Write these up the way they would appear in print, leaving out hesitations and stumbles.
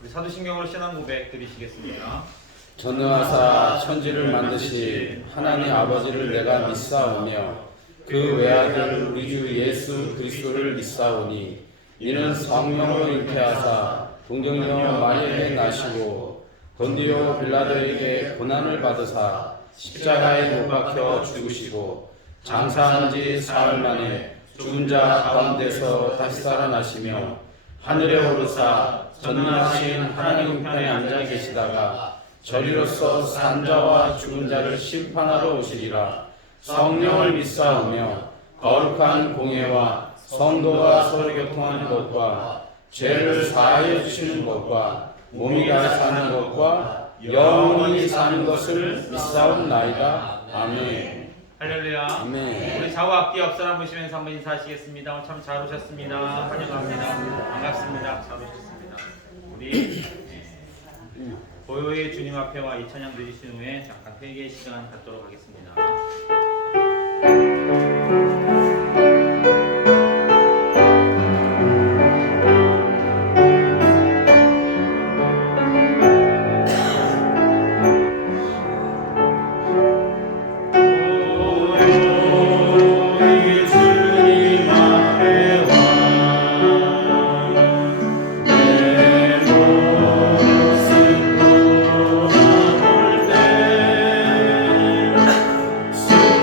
우리 사도신경으로 신앙 고백 드리시겠습니다. 전능하사 천지를 만드신 하나님 아버지를 내가 믿사오며 그 외아들 우리 주 예수 그리스도를 믿사오니 이는 성령으로 잉태하사 동정녀 마리아에 나시고 본디오 빌라도에게 고난을 받으사 십자가에 못 박혀 죽으시고 장사한 지 사흘 만에 죽은 자 가운데서 다시 살아나시며 하늘에 오르사 전능하신 하나님 우편에 앉아 계시다가 저리로서 산 자와 죽은 자를 심판하러 오시리라. 성령을 믿사오며 거룩한 공예와 성도가 서로 교통하는 것과 죄를 사하여 주시는 것과 몸이 다시 사는 것과 영원히 사는 것을 믿사옵나이다. 아멘. 할렐루야. 아멘. 우리 좌우 앞뒤 옆 사람 보시면서 한번 인사하시겠습니다. 오늘 참 잘 오셨습니다. 환영합니다. 반갑습니다. 잘 오셨습니다. 우리 고요의 주님 앞에 와 이 찬양 드리신 후에 잠깐 회개의 시간 갖도록 하겠습니다. 주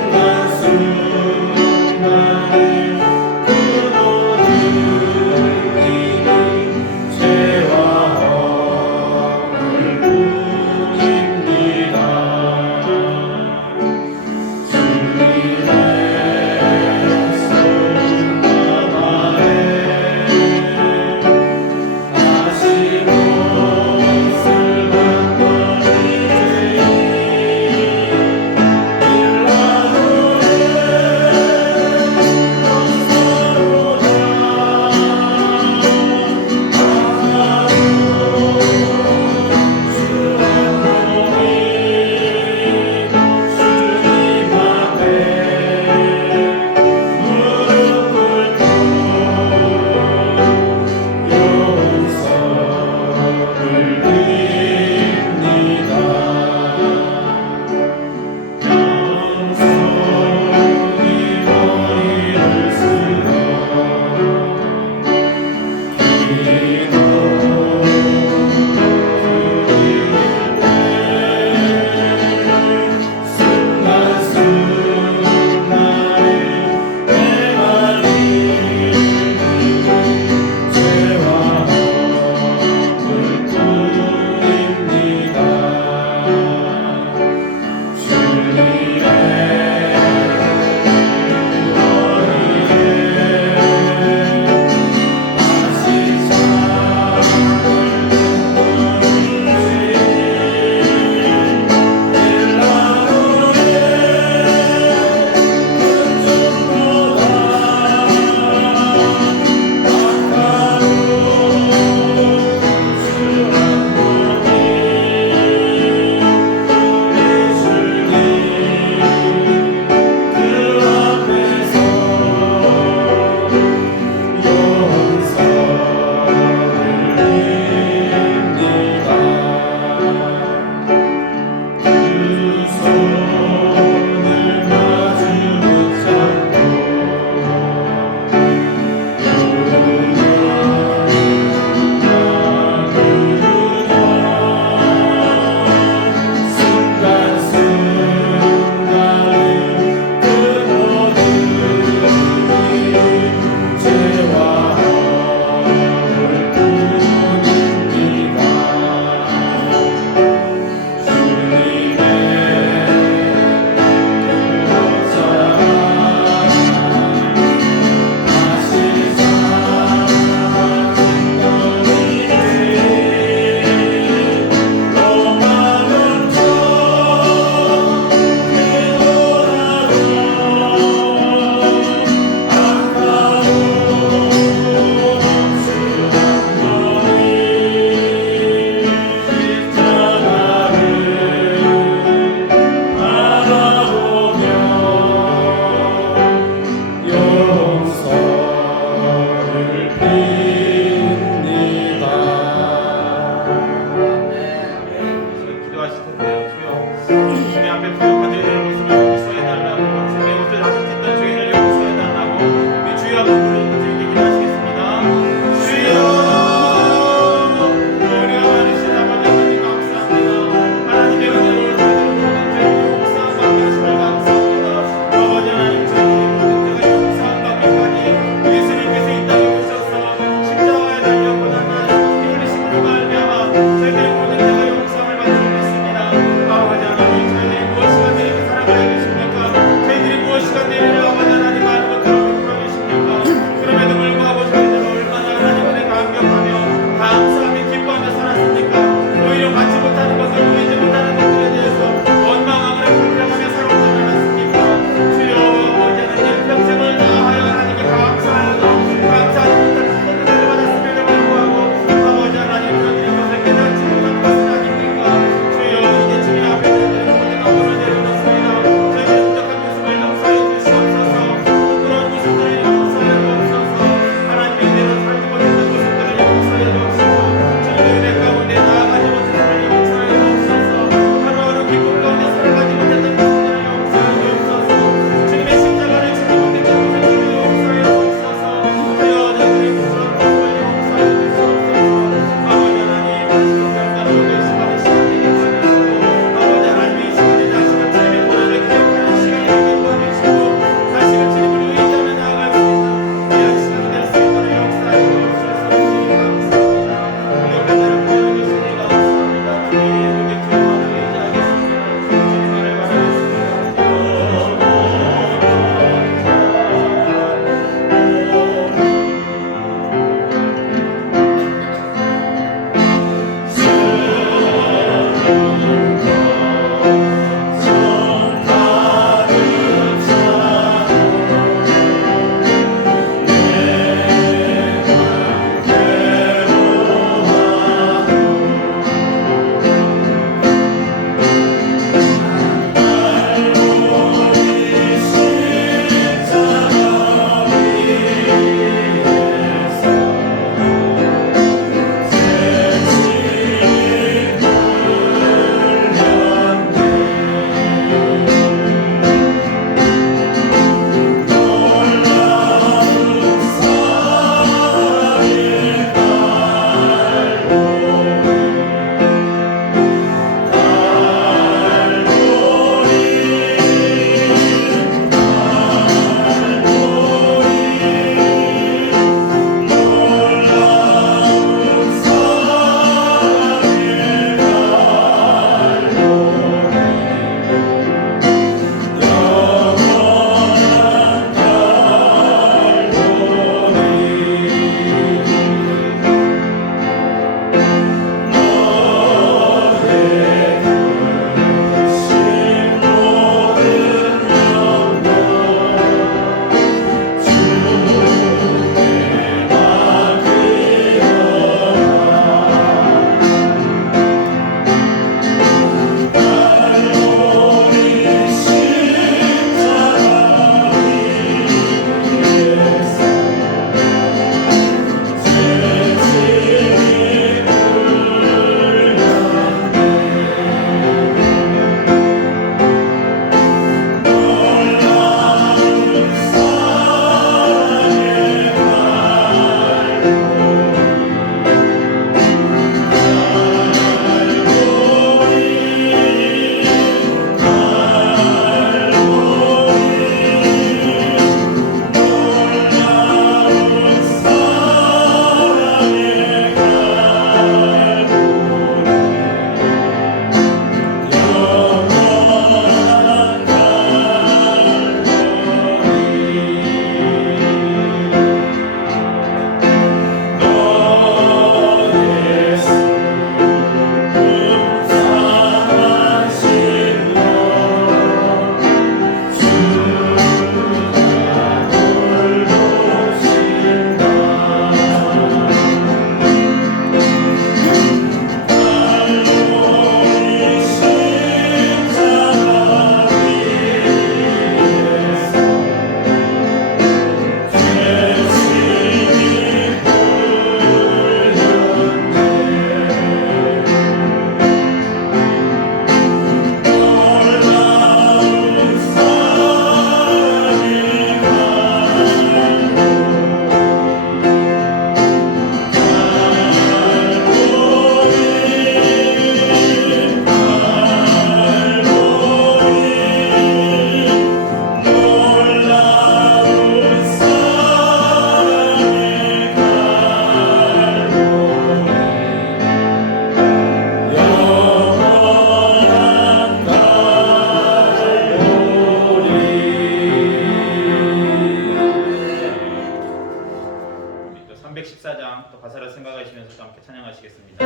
314장 또 가사를 생각하시면서 또 함께 찬양하시겠습니다.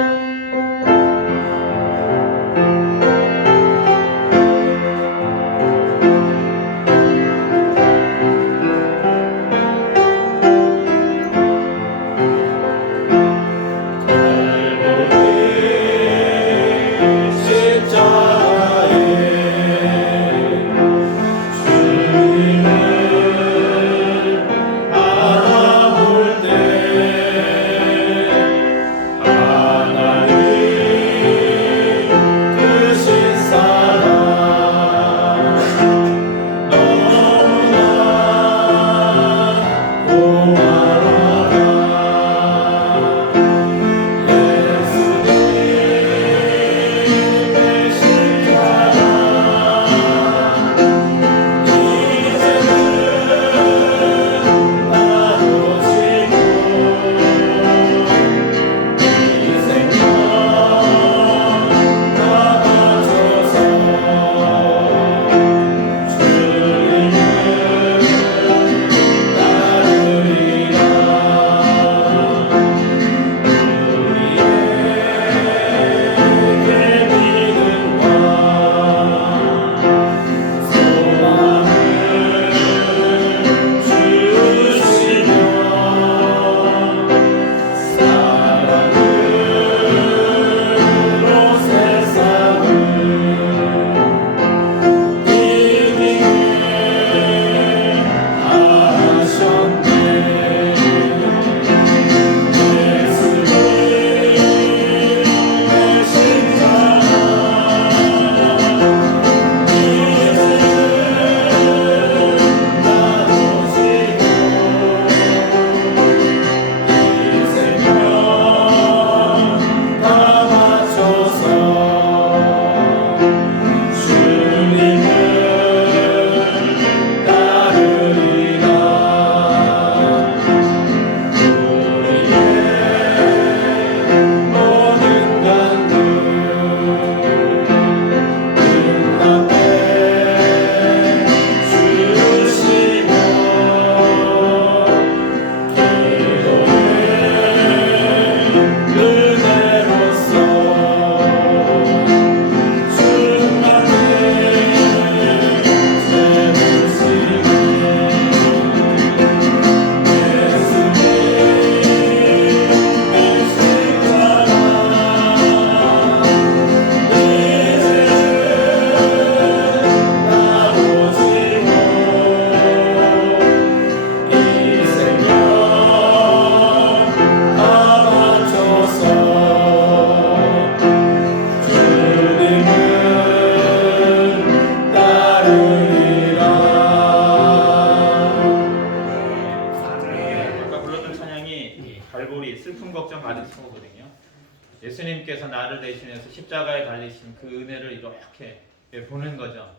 예수님께서 나를 대신해서 십자가에 달리신 그 은혜를 이렇게 보는 거죠.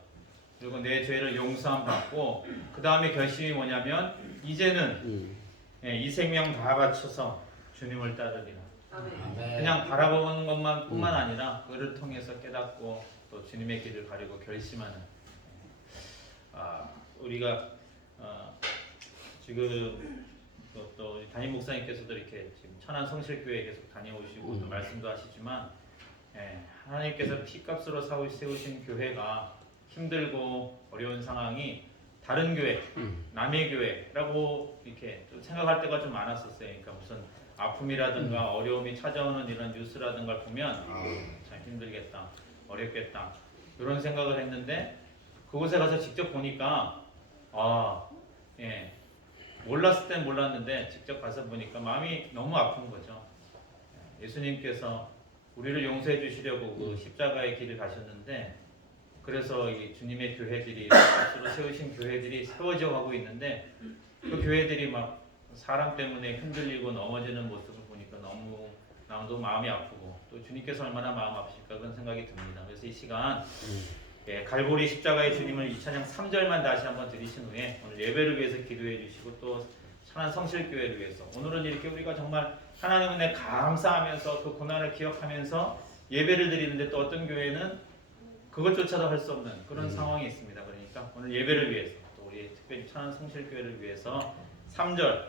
그리고 내 죄를 용서함 받고 그 다음에 결심이 뭐냐면 이제는 이 생명 다 바쳐서 주님을 따르리라. 그냥 바라보는 것만 뿐만 아니라 그를 통해서 깨닫고 또 주님의 길을 가려고 결심하는 우리가 지금 또 담임 목사님께서도 이렇게 지금 천안 성실교회 계속 다녀오시고 또 말씀도 하시지만 하나님께서 피값으로 세우신 교회가 힘들고 어려운 상황이 다른 교회, 남의 교회라고 이렇게 좀 생각할 때가 좀 많았었어요. 그러니까 무슨 아픔이라든가 어려움이 찾아오는 이런 뉴스라든가 보면 참 힘들겠다, 어렵겠다 이런 생각을 했는데 그곳에 가서 직접 보니까 몰랐을 땐 몰랐는데 직접 가서 보니까 마음이 너무 아픈 거죠. 예수님께서 우리를 용서해 주시려고 그 십자가의 길을 가셨는데 그래서 이 주님의 교회들이 스스로 세우신 교회들이 세워져 가고 있는데 그 교회들이 막 사람 때문에 흔들리고 넘어지는 모습을 보니까 너무 마음이 아프고 또 주님께서 얼마나 마음 아프실까 그런 생각이 듭니다. 그래서 이 시간 갈보리 십자가의 주님을 이 찬양 3절만 다시 한번 들으신 후에 오늘 예배를 위해서 기도해 주시고 또 천안 성실교회를 위해서 오늘은 이렇게 우리가 정말 하나님 은혜 감사하면서 그 고난을 기억하면서 예배를 드리는데 또 어떤 교회는 그것조차도 할 수 없는 그런 상황이 있습니다. 그러니까 오늘 예배를 위해서 또 우리 특별히 천안 성실교회를 위해서 3절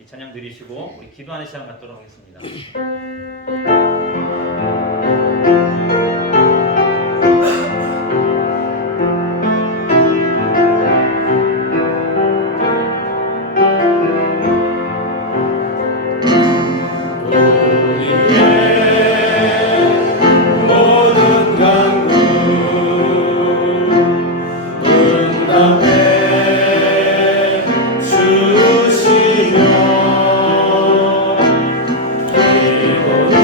이 찬양 드리시고 우리 기도하는 시간 갖도록 하겠습니다. 주시며 기도를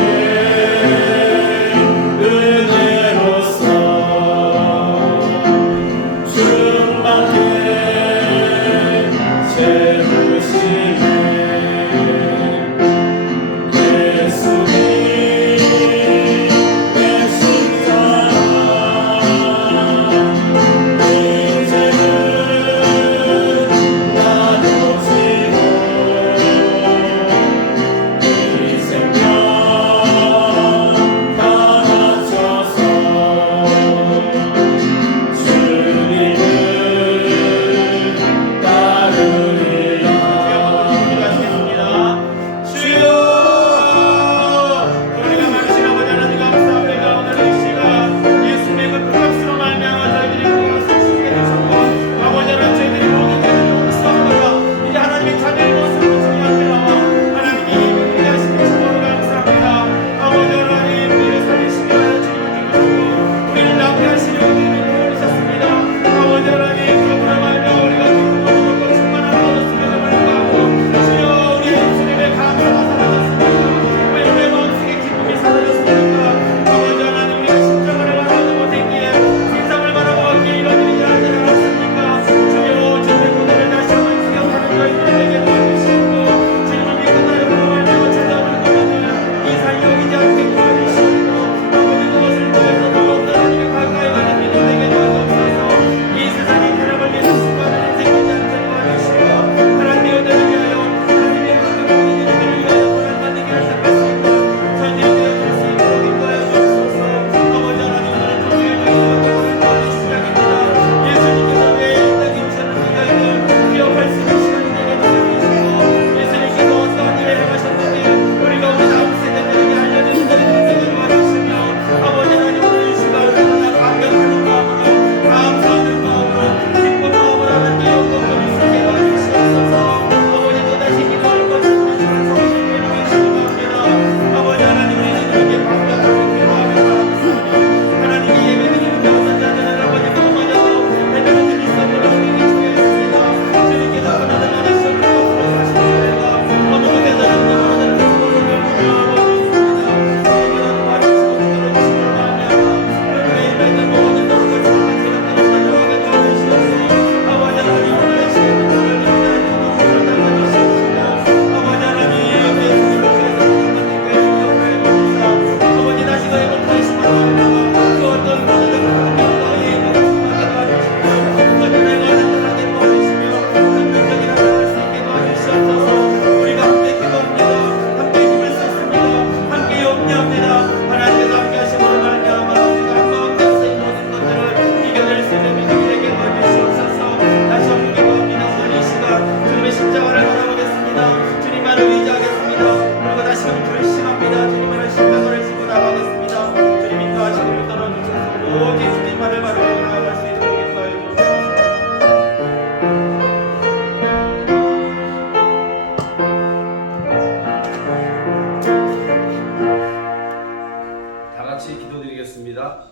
기도합니다.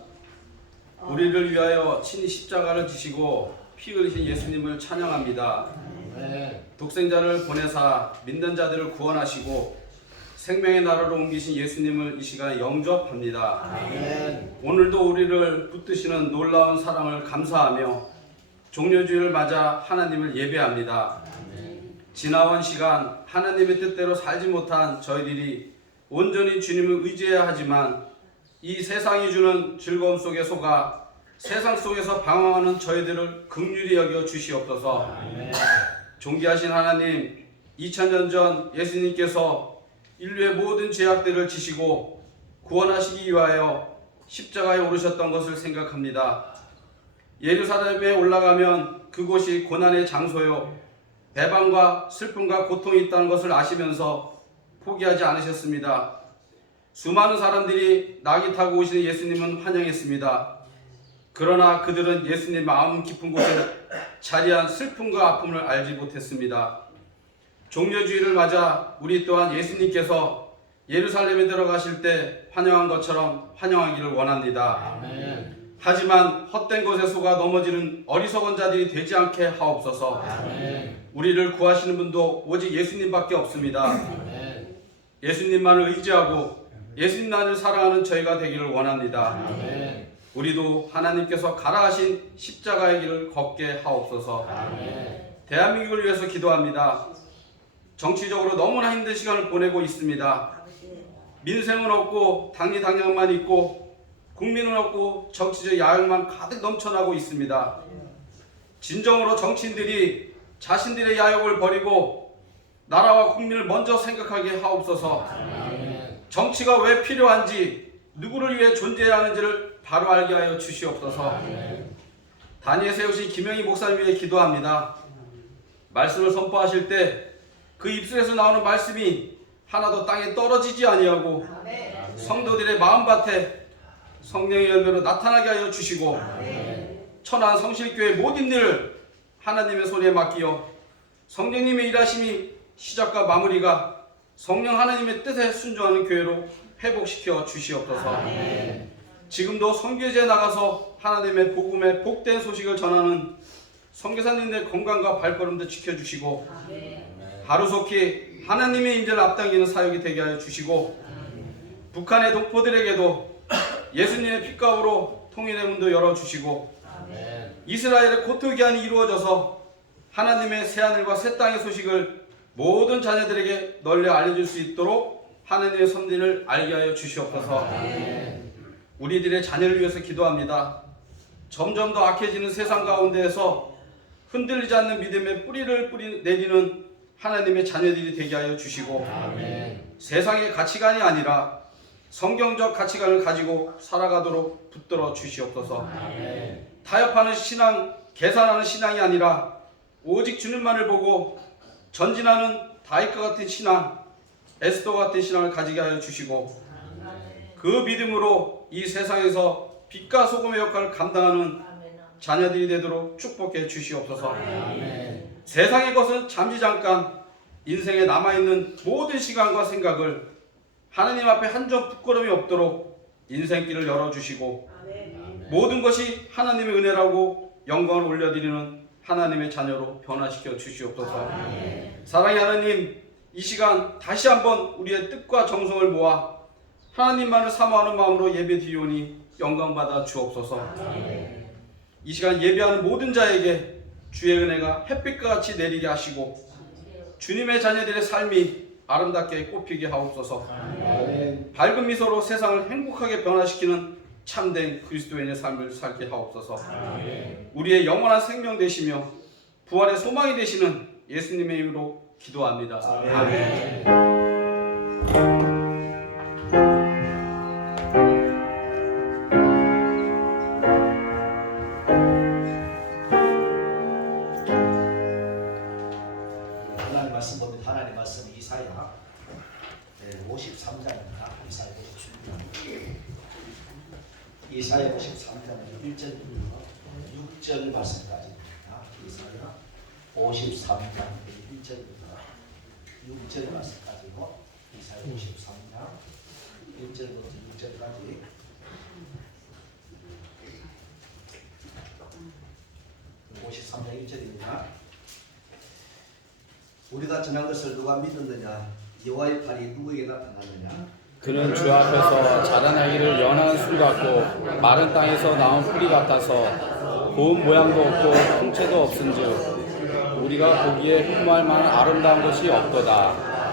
우리를 위하여 친히 십자가를 지시고 피 흘리신 예수님을 찬양합니다. 독생자를 보내사 믿는 자들을 구원하시고 생명의 나라로 옮기신 예수님을 이 시간에 영접합니다. 오늘도 우리를 붙드시는 놀라운 사랑을 감사하며 종려주일을 맞아 하나님을 예배합니다. 지나온 시간 하나님의 뜻대로 살지 못한 저희들이 온전히 주님을 의지해야 하지만 이 세상이 주는 즐거움 속에 속아 세상 속에서 방황하는 저희들을 긍휼히 여겨 주시옵소서. 존귀하신 하나님, 2000년 전 예수님께서 인류의 모든 죄악들을 지시고 구원하시기 위하여 십자가에 오르셨던 것을 생각합니다. 예루살렘에 올라가면 그곳이 고난의 장소요 배반과 슬픔과 고통이 있다는 것을 아시면서 포기하지 않으셨습니다. 수많은 사람들이 낙이 타고 오시는 예수님은 환영했습니다. 그러나 그들은 예수님 마음 깊은 곳에 자리한 슬픔과 아픔을 알지 못했습니다. 종려주의를 맞아 우리 또한 예수님께서 예루살렘에 들어가실 때 환영한 것처럼 환영하기를 원합니다. 하지만 헛된 것에 속아 넘어지는 어리석은 자들이 되지 않게 하옵소서. 우리를 구하시는 분도 오직 예수님밖에 없습니다. 예수님만을 의지하고 예수님만을 사랑하는 저희가 되기를 원합니다. 우리도 하나님께서 가라 하신 십자가의 길을 걷게 하옵소서. 대한민국을 위해서 기도합니다. 정치적으로 너무나 힘든 시간을 보내고 있습니다. 민생은 없고 당리당략만 있고 국민은 없고 정치적 야욕만 가득 넘쳐나고 있습니다. 진정으로 정치인들이 자신들의 야욕을 버리고 나라와 국민을 먼저 생각하게 하옵소서. 정치가 왜 필요한지 누구를 위해 존재해야 하는지를 바로 알게 하여 주시옵소서. 단위에 세우신 김영희 목사를 위해 기도합니다. 말씀을 선포하실 때 그 입술에서 나오는 말씀이 하나도 땅에 떨어지지 아니하고 성도들의 마음밭에 성령의 열매로 나타나게 하여 주시고 천안 성실교회 모든 일을 하나님의 손에 맡기어 성령님의 일하심이 시작과 마무리가 성령 하나님의 뜻에 순종하는 교회로 회복시켜 주시옵소서. 지금도 선교지에 나가서 하나님의 복음의 복된 소식을 전하는 선교사님들의 건강과 발걸음도 지켜주시고 하루속히 하나님의 인재를 앞당기는 사역이 되게 하여 주시고 북한의 동포들에게도 예수님의 핏값으로 통일의 문도 열어주시고 이스라엘의 고토기한이 이루어져서 하나님의 새하늘과 새 땅의 소식을 모든 자녀들에게 널리 알려줄 수 있도록 하나님의 섭리를 알게 하여 주시옵소서. 우리들의 자녀를 위해서 기도합니다. 점점 더 악해지는 세상 가운데에서 흔들리지 않는 믿음의 뿌리를 내리는 하나님의 자녀들이 되게 하여 주시고 세상의 가치관이 아니라 성경적 가치관을 가지고 살아가도록 붙들어 주시옵소서. 타협하는 신앙, 계산하는 신앙이 아니라 오직 주님만을 보고 전진하는 다윗과 같은 신앙, 에스더 같은 신앙을 가지게 하여 주시고 그 믿음으로 이 세상에서 빛과 소금의 역할을 감당하는 자녀들이 되도록 축복해 주시옵소서. 세상의 것은 잠시 잠깐 인생에 남아있는 모든 시간과 생각을 하나님 앞에 한 점 부끄러움이 없도록 인생길을 열어주시고 모든 것이 하나님의 은혜라고 영광을 올려드리는 하나님의 자녀로 변화시켜 주시옵소서. 사랑의 하나님, 이 시간 다시 한번 우리의 뜻과 정성을 모아 하나님만을 사모하는 마음으로 예배드리오니 영광받아 주옵소서. 이 시간 예배하는 모든 자에게 주의 은혜가 햇빛과 같이 내리게 하시고 주님의 자녀들의 삶이 아름답게 꽃피게 하옵소서. 밝은 미소로 세상을 행복하게 변화시키는 참된 그리스도인의 삶을 살게 하옵소서. 우리의 영원한 생명 되시며 부활의 소망이 되시는 예수님의 이름으로 기도합니다. 아멘. 말씀 봅니다. 하나님 말씀 이사야 53장입니다. 이사야 53장. 이사야 53장 1절부터 6절 말씀까지입니다. 이사야 53장 1절부터 6절 말씀까지고 이사야 53장 1절부터 6절까지 3장 1절입니다. 우리가 전한 것을 누가 믿었느냐? 여호와의 팔이 누구에게 나타났느냐? 그는 주 앞에서 자라나기를 연한 술 같고 마른 땅에서 나온 뿌리 같아서 고운 모양도 없고 형체도 없은즉 우리가 보기에 흠모할 만한 아름다운 것이 없도다.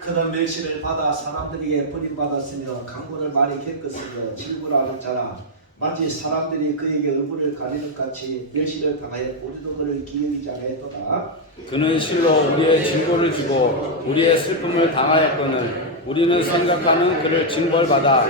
그는 멸시를 받아 사람들에게 버림받았으며 강군을 많이 겪었으며 질구라는 자라 마치 사람들이 그에게 얼굴을 가리는 같이 멸시를 당하여 우리도 그를 기억이지 않았도다. 그는 실로 우리의 징벌을 지고 우리의 슬픔을 당하였거늘 우리는 생각하는 그를 징벌받아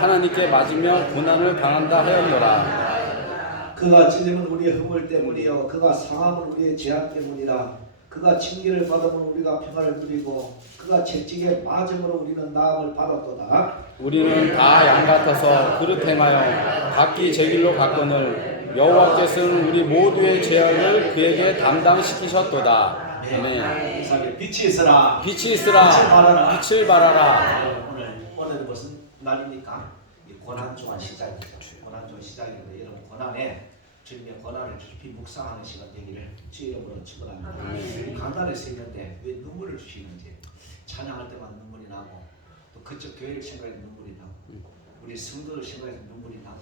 하나님께 맞으며 고난을 당한다 하였노라. 그가 찔림은 우리의 허물 때문이요 그가 상함은 우리의 죄악 때문이라. 그가 징계를 받으면 우리가 평안을 누리고 그가 채찍에 맞음으로 우리는 나음을 받았도다. 우리는 다 양 같아서 그릇 행하여 각기 제 길로 갔거늘 여호와께서는 우리 모두의 죄악을 그에게 담당시키셨도다. 아멘. 빛이 있으라. 빛이 있으라. 빛을 발하라. 오늘은 무슨 날입니까? 고난 중한 시작이죠. 고난 중한 시작인데 여러분 고난에 주님의 고난을 깊이 묵상하는 시간 되기를 주의 이름으로 축원합니다. 강단에서 있는데 왜 눈물을 주시는지 찬양할 때만 눈물이 나고 또 그쪽 교회를 생각해서 눈물이 나고 우리 성도를 생각해서 눈물이 나고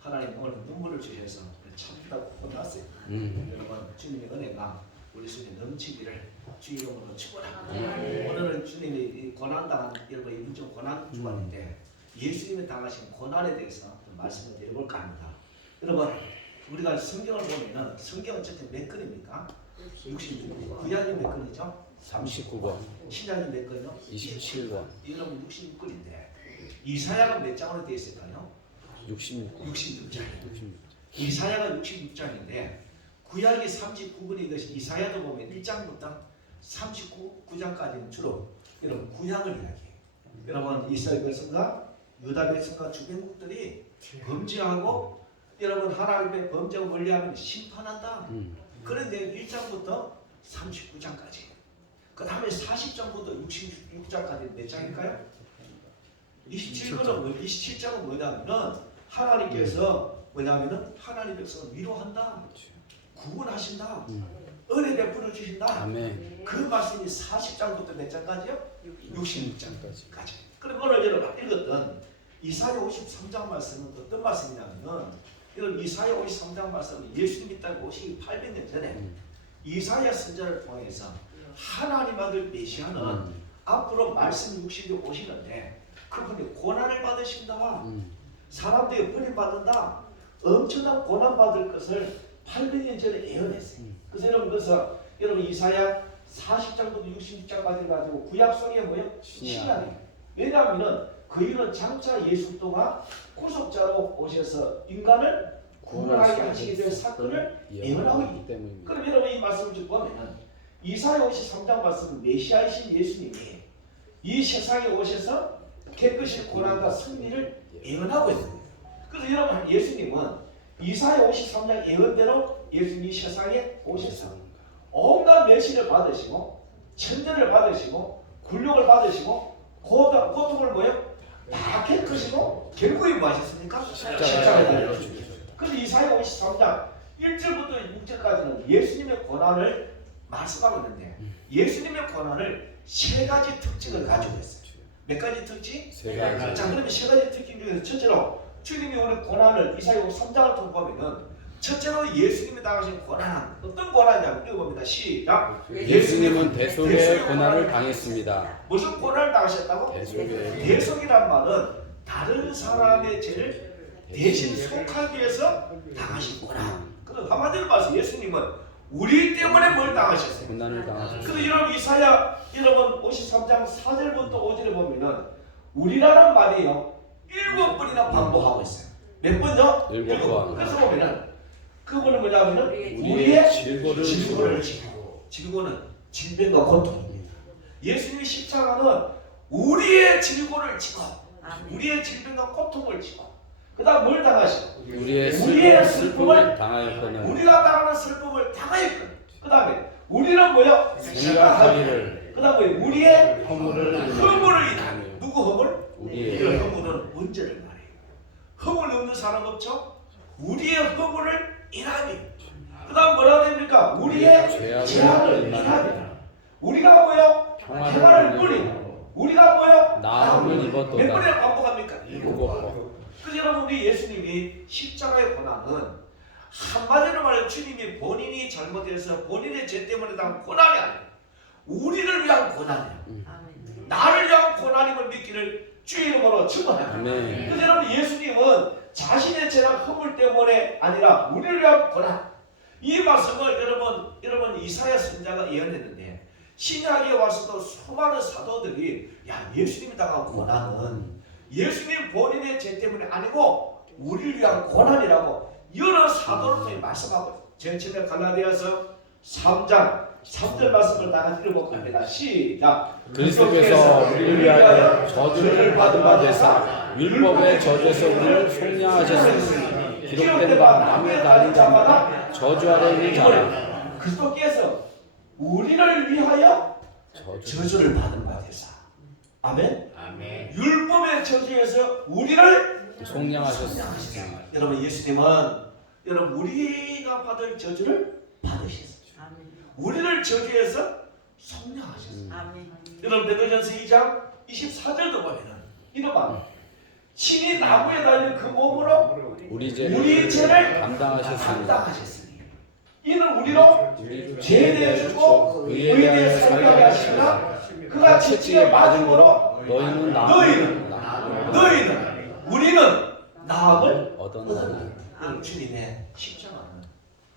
하나님 오늘 눈물을 주셔서 참다고 혼났어요. 여러분 주님의 은혜가 우리 속에 넘치기를 주의 이름으로 축원합니다. 오늘은 주님이 이 고난당한 여러분 이분 좀 고난 주간인데 예수님이 당하신 고난에 대해서 좀 말씀을 드려볼까 합니다. 여러분 우리가 성경을 보면은 성경은 어쨌든 몇 권입니까? 66권. 구약이 몇 권이죠? 39권. 신약이 몇 권이요? 27권. 이러면 66권인데 이사야가 몇 장으로 되어 있을까요? 66장. 이사야가 66장인데 구약이 39권이 되시 이사야도 보면 1장부터 39장까지는 주로 여러분 구약을 이야기해요. 여러분 이스라엘 백성과 유다 백성과 주변국들이 범죄하고 여러분 하나님의 범죄를 멀리하면 심판한다. 그런데 1장부터 39장까지 그 다음에 40장부터 66장까지 몇 장일까요? 27장은 뭐냐면은 하나님께서 뭐냐면은 하나님 백성을 위로한다. 구원하신다. 은혜 베풀어 주신다. 아멘. 그 말씀이 40장부터 몇 장까지요? 66장까지. 그럼 오늘 여러분 읽었던 이사야 53장 말씀은 어떤 말씀이냐면은 이런 이사야 53장 말씀은 예수님이 딱 오시기 800년 전에 이사야 선지자를 통해서 하나님 아들 메시아는 앞으로 말씀 60에 오시는데 그분이 고난을 받으신다. 사람들이 버림받는다. 엄청난 고난받을 것을 800년 전에 예언했어요. 그래서 여러분 이사야 40장부터 66장까지 가지고 구약 속에 뭐예요? 신약이에요. 왜냐하면 그이는 장차 예수 또한 구속자로 오셔서 인간을 구원하게 하시게 될 사건을 예언하고 있기 때문입니다. 그럼 여러분 이 말씀을 좀 보면 이사야 53장 말씀은 메시아이신 예수님이 이 세상에 오셔서 깨끗이 고난과 승리를 예언하고 있습니다. 그래서 여러분 예수님은 이사야 53장 예언대로 예수님이 세상에 오셔서 온갖 멸시를 받으시고 천대를 받으시고 굴욕을 받으시고 고통을 뭐예요? 다 깨끗이고 결국에 뭐 하셨습니까? 십자가에 달려 죽으셨다. 그래서 이사야 53장 1절부터 6절까지는 예수님의 고난을 말씀하고 있는데 예수님의 고난을 세 가지 특징을 가지고 있어요. 몇 가지 특징? 세 가지. 자, 그러면 세 가지 특징 중에서 첫째로 주님이 우리 고난을 이사야 53장을 통해 보면은 첫째로 예수님이 당하신 고난 어떤 고난이냐면 읽어봅니다. 시작. 예수님은 대속의 고난을 당했습니다. 무슨 고난을 당하셨다고? 대속이란 말은 다른 사람의 죄를 대신 속하기 위해서 당하신 고난. 그럼 한마디로 말해서 예수님은 우리 때문에 뭘 당하셨어요? 고난을 당하셨어요. 그래서 여러분 이사야 여러분 53장 4절부터 5절에 보면은 우리라는 말이요 7번이나 반복하고 있어요. 몇 번요? 7번. 그래서 보면은 그분은 뭐냐면은 우리의 질고를 지고 질고는 질병과 고통입니다. 예수님의 십자가는 우리의 질고를 지고 우리의 질병과 고통을 지고 그 다음 뭘 당하시고 우리의 슬픔을 당하였거늘 우리가 당하는 슬픔을 당하였거늘 그 다음에 우리는 뭐야? 생각하기를 그 다음에 우리의 허물을 인하여 누구 허물? 우리의 허물은 문제를 말해요. 허물 없는 사람 없죠? 우리의 허물을 인하여 그 다음 뭐라 됩니까? 우리의 죄악을 인하리라. 우리가 뭐요? 평화를 누리고 우리가 뭐요? 나음을 입었도다. 몇 번이나 반복합니까? 7번. 그래서 여러분 우리 예수님이 십자가의 고난은 한마디로 말해 주님이 본인이 잘못해서 본인의 죄 때문에 당한 고난이 아니에요. 우리를 위한 고난이에요. 나를 위한 고난임을 믿기를 주의 이름으로 축원합니다. 아멘. 그래서 여러분 예수님은 자신의 죄나 허물 때문에 아니라 우리를 위한 고난, 이 말씀을 여러분 이사야 선지자가 예언했는데 신약에 와서도 수많은 사도들이 야 예수님이 당한 고난은 예수님 본인의 죄 때문에 아니고 우리를 위한 고난이라고 여러 사도를 통해 말씀하고 있어요. 제일 처음에 갈라디아서 3장 3절 말씀을 다 같이 읽어봅니다. 시작. 그리스도께서 우리를 위하여 저주를 받은 바 되사 율법의 저주에서 우리를 속량하셨으니 기록된 바 남의 달린 자마다 저주 아래 있는 자라. 그리스도께서 우리를 위하여 저주를 받은 바 되사. 아멘. 율법의 저주에서 우리를 속량하셨으니. 여러분 예수님은 여러분 우리가 받을 저주를 받으셨어요. 우리를 저주해서 속량하셨어요. 여러분 베드로전서 2장 24절도 보면은 이런 말. 신이 나무에 달린 그 몸으로 우리 죄를 죄를 감당하셨으니 감당하셨으니 이는 우리로 우리를 죄에 대해 주고 의에 대해 살게 하시나 그가 채찍에 맞음으로 너희는 우리는 나음을 얻었나니. 여러분 주님의 십자가는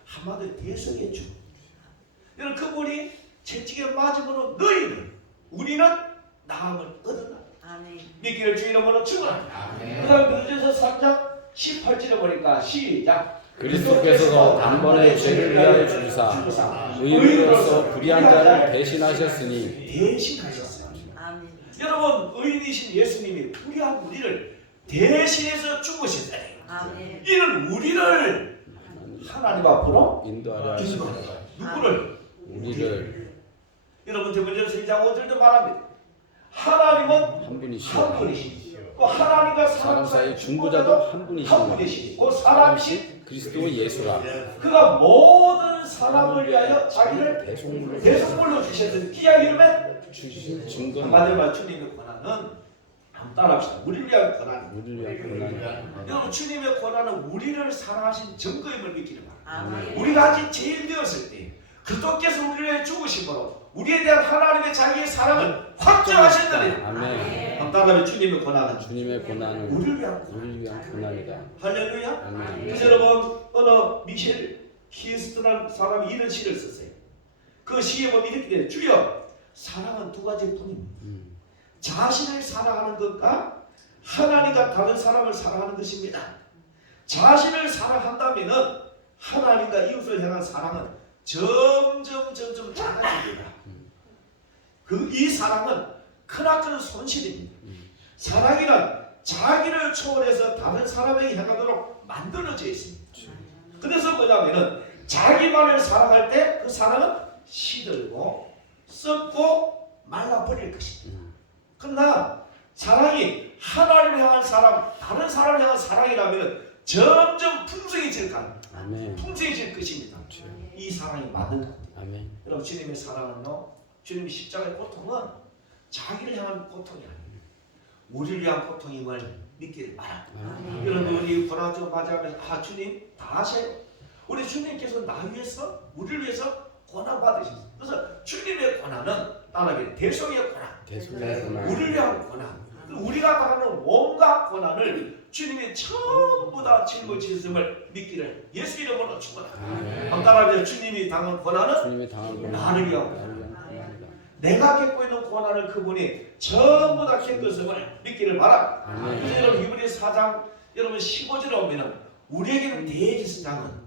한마디로 대성의 주. 여러분 그분이 채찍에 맞음으로 우리는 나음을 얻었나. 믿기를 주 이름으로 축원합니다. 그 다음 베드로전서 3장 18절에 보니까 시작. 그리스도께서도 단번에 죄를 위하여 주사 의인으로서 불의한 자를 대신하셨으니. 대신하셨어요. 여러분 의인이신 예수님이 불의한 우리를 대신해서 죽으셨어요. 이는 우리를 하나님 앞으로 인도하려 하시고 누구를? 우리를 여러분 데모전서 2장 5절도 말합니다. 하나님은 한 분이시오. 한 분이시고 하나님과 사람 사이 중보자도 한 분이시오. 그 사람이신 그리스도 예수라. 그가 모든 사람을 위하여 자기를 대속물로 대속물로 주셨던 귀한 이름에 주신 증거는 한마디로 말 주님의 고난은 한번 따라합시다. 우리를 위한 고난. 우리를 위한 고난이다. 여러분 주님의 고난은 우리를 사랑하신 증거임을 믿기를 바랍니다. 아멘. 우리가 아직 죄인 되었을 때 그리스도께서 우리를 위해 죽으심으로 우리에 대한 하나님의 자기의 사랑을 확증하셨더니 아멘. 한번 따라하면 주님의 고난은 주님의 고난은 우리를 위한 고난. 우리를 위한 고난이다. 할렐루야. 아멘. 그래서 여러분 어느 미셸 키스트라는 사람이 이런 시를 썼어요. 그 시에 보면 이렇게 돼요. 주여 사랑은 두 가지 뿐입니다. 자신을 사랑하는 것과 하나님과 다른 사람을 사랑하는 것입니다. 자신을 사랑한다면 하나님과 이웃을 향한 사랑은 점점 작아집니다. 이 사랑은 크나큰 손실입니다. 사랑이란 자기를 초월해서 다른 사람에게 향하도록 만들어져 있습니다. 그래서 뭐냐면은 자기만을 사랑할 때 그 사랑은 시들고 썩고 말라버릴 것입니다. 그러나 사랑이 하나님을 향한 사람, 다른 사람을 향한 사랑이라면 점점 풍성해질 겁니다. 아멘. 풍성해질 것입니다. 이 사랑이 맞는 것. 아멘. 여러분 주님의 사랑은요, 주님의 십자가의 고통은 자기를 향한 고통이 아닙니다. 우리를 위한 고통임을 믿기를 바랍니다. 아멘. 여러분 우리 고난 좀 맞이하면서 아 주님 다 하세요. 우리 주님께서 나 위해서 우리를 위해서 고난 받으셨어요. 그래서 주님의 고난은 따라하면 대속의 고난, 대속의 고난. 우리를 위한 고난, 우리가 당하는 온갖 고난을 주님이 전부 다 짊어지셨음을 믿기를 예수 이름으로 축원합니다. 한번 따라하면 주님이 당한 고난은 주님의 당한 고난. 나를 위한 나를 위한 고난이다. 내가 겪고 있는 고난을 그분이 전부 다 겪었음을 믿기를 바랍니다. 아멘. 그래서 여러분 히브리서 4장 여러분 15절에 오면은 우리에게는 대제사장은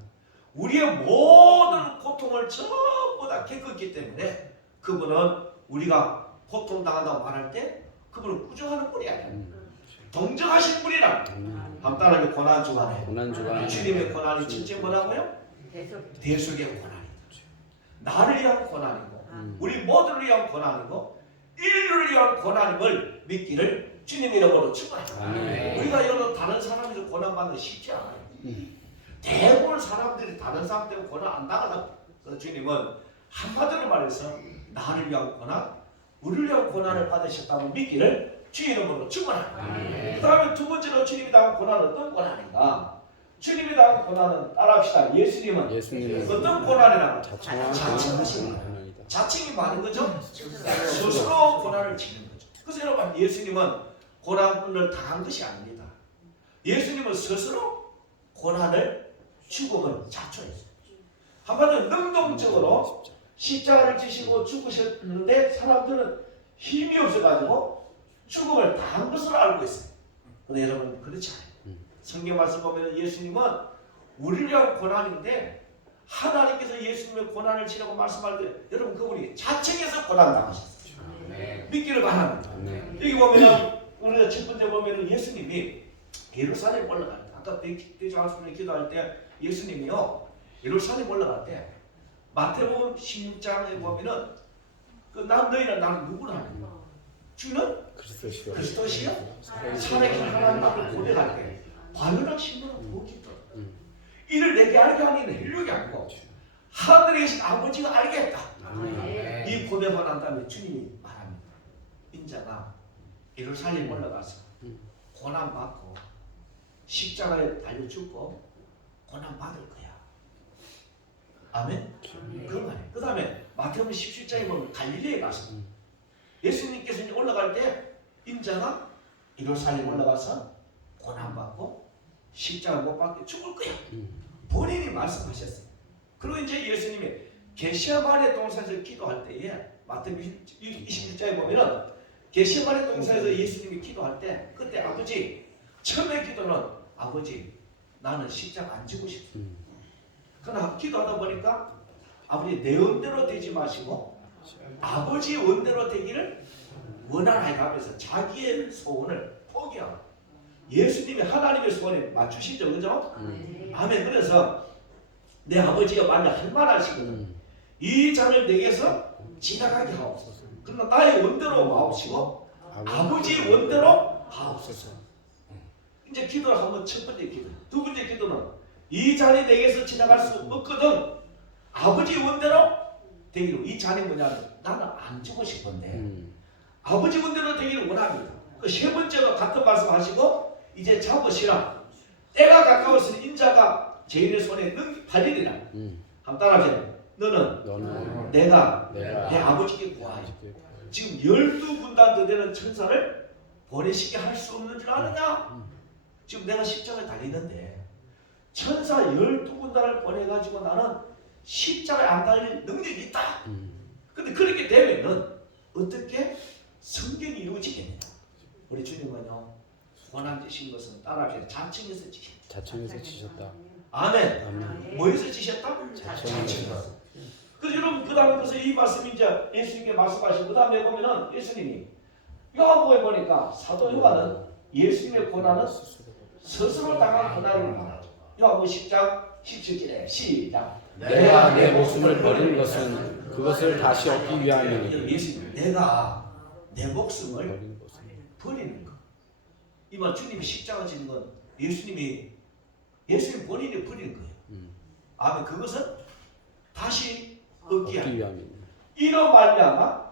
우리의 모든 고통을 전부 다 겪었기 때문에 그분은 우리가 고통당한다고 말할 때 그분은 꾸중하는 분이 아니야. 동정하신 분이라. 한번 따라하면 고난 주간에 고난 주간에 주님의 고난이 진짜 뭐라고요? 대속의 고난이다. 나를 위한 고난이고 우리 모두를 위한 고난이고 인류를 위한 고난임을 믿기를 주님 이름으로 축원합니다. 아멘. 우리가 여러 다른 사람에서 고난받는 거 쉽지 않아요. 대부분 사람들이 다른 사람 때문에 고난 안 당하다. 그래서 주님은 한마디로 말해서 나를 위한 고난, 우리를 위한 고난을 받으셨다고 믿기를 주 이름으로 축원합니다. 그 다음에 두 번째로 주님이 당한 고난은 어떤 고난인가? 주님이 당한 고난은 따라합시다. 예수님은 어떤 고난이라고? 자청하신 고난. 자칭이 많은 거죠? 스스로 고난을 지는 거죠. 그래서 여러분 예수님은 고난을 당한 것이 아닙니다. 예수님은 스스로 고난을 죽음을 자초했어요. 한마디로 능동적으로 십자가를 지시고 죽으셨는데 사람들은 힘이 없어가지고 죽음을 당한 것으로 알고 있어요. 그런데 여러분 그렇지 않아요. 성경 말씀 보면 예수님은 우리를 위한 고난인데 하나님께서 예수님의 고난을 치라고 말씀할 때 여러분 그분이 자청해서 고난 당하셨어요. 믿기를 바랍니다. 여기 보면은 우리가 첫 번째 보면은 예수님이 예루살렘 올라갈 때 아까 대조하수님 기도할 때 예수님이요 예루살렘 올라갈 때 마태복음 16장에 보면은 난 너희는 나는 누구라 주는 그리스도시요 살아계신 하나님을 고백할 때 관원한 신분은 무엇이든 이를 내게 알게 하니는 인력이 아니고 하늘에 계신 아버지가 알겠다. 이 고백을 한 다음에 주님이 말합니다. 인자가 예루살렘 올라가서 고난받고 십자가에 달려 죽고 고난받을 거야. 아멘? 그 말이에요. 그 다음에 마태복음 17장에 보면 갈릴리에 가서 예수님께서 이제 올라갈 때 인자가 예루살렘 올라가서 고난받고 십자가 못 박혀 죽을 거야. 본인이 말씀하셨어요. 그리고 이제 예수님이 게시마네 동산에서 기도할 때에 마태복음 26장에 보면은 게시마네 동산에서 예수님이 기도할 때 그때 아버지 처음에 기도는 아버지 나는 십자가 안 지고 싶어. 그러나 기도하다 보니까 아버지 내 원대로 되지 마시고 아버지 원대로 되기를 원하나이다 하면서 자기의 소원을 포기하고 예수님이 하나님의 소원에 맞추시죠. 그죠? 아멘. 그래서 내 아버지가 만약 할 말 하시거든. 이 잔을 내게서 지나가게 하옵소서. 그러나 나의 원대로 마옵시고 아버지의 원대로 하옵소서. 이제 기도를 하면 첫 번째 기도. 두 번째 기도는 이 잔이 내게서 지나갈 수 없거든. 아버지 원대로 되기를. 이 잔이 뭐냐면 나는 안 주고 싶은데 아버지 원대로 되기를 원합니다. 그 세 번째가 같은 말씀하시고 이제 잡으시라. 때가 가까웠으니 인자가 죄인의 손에 팔리리라. 한번 따라하세요. 너는 내가 내 아버지께 구하여 지금 12군단 더 되는 천사를 보내시게 할 수 없는 줄 아느냐? 지금 내가 십자가에 달리는데 천사 12군단을 보내가지고 나는 십자가에 안 달릴 능력이 있다. 근데 그렇게 되면은 어떻게 성경이 이루어지겠느냐? 우리 주님은요 고난 지신 것은 따라하세요. 자청해서 지셨다. 자청해서 지셨다. 아멘. 뭐에서 지셨다? 자청해서. 그래서 여러분 그 다음에 그래서 이 말씀이 이제 예수님께 말씀하시고 그 다음에 보면은 예수님이 요한복음에 보니까 사도 요한은 예수님의 고난은 스스로 당한 고난을 말하죠. 요한복음 10장 17절에 시작. 내가 내 목숨을 버리는 것은 그것을 다시 얻기 위함이니. 예수님 내가 내 목숨을 버리는 것. 이말 주님이 십자가 지는 건 예수님 본인이 버리는 거예요. 아멘. 그것은 다시 얻기 위함이니. 이로 말미암아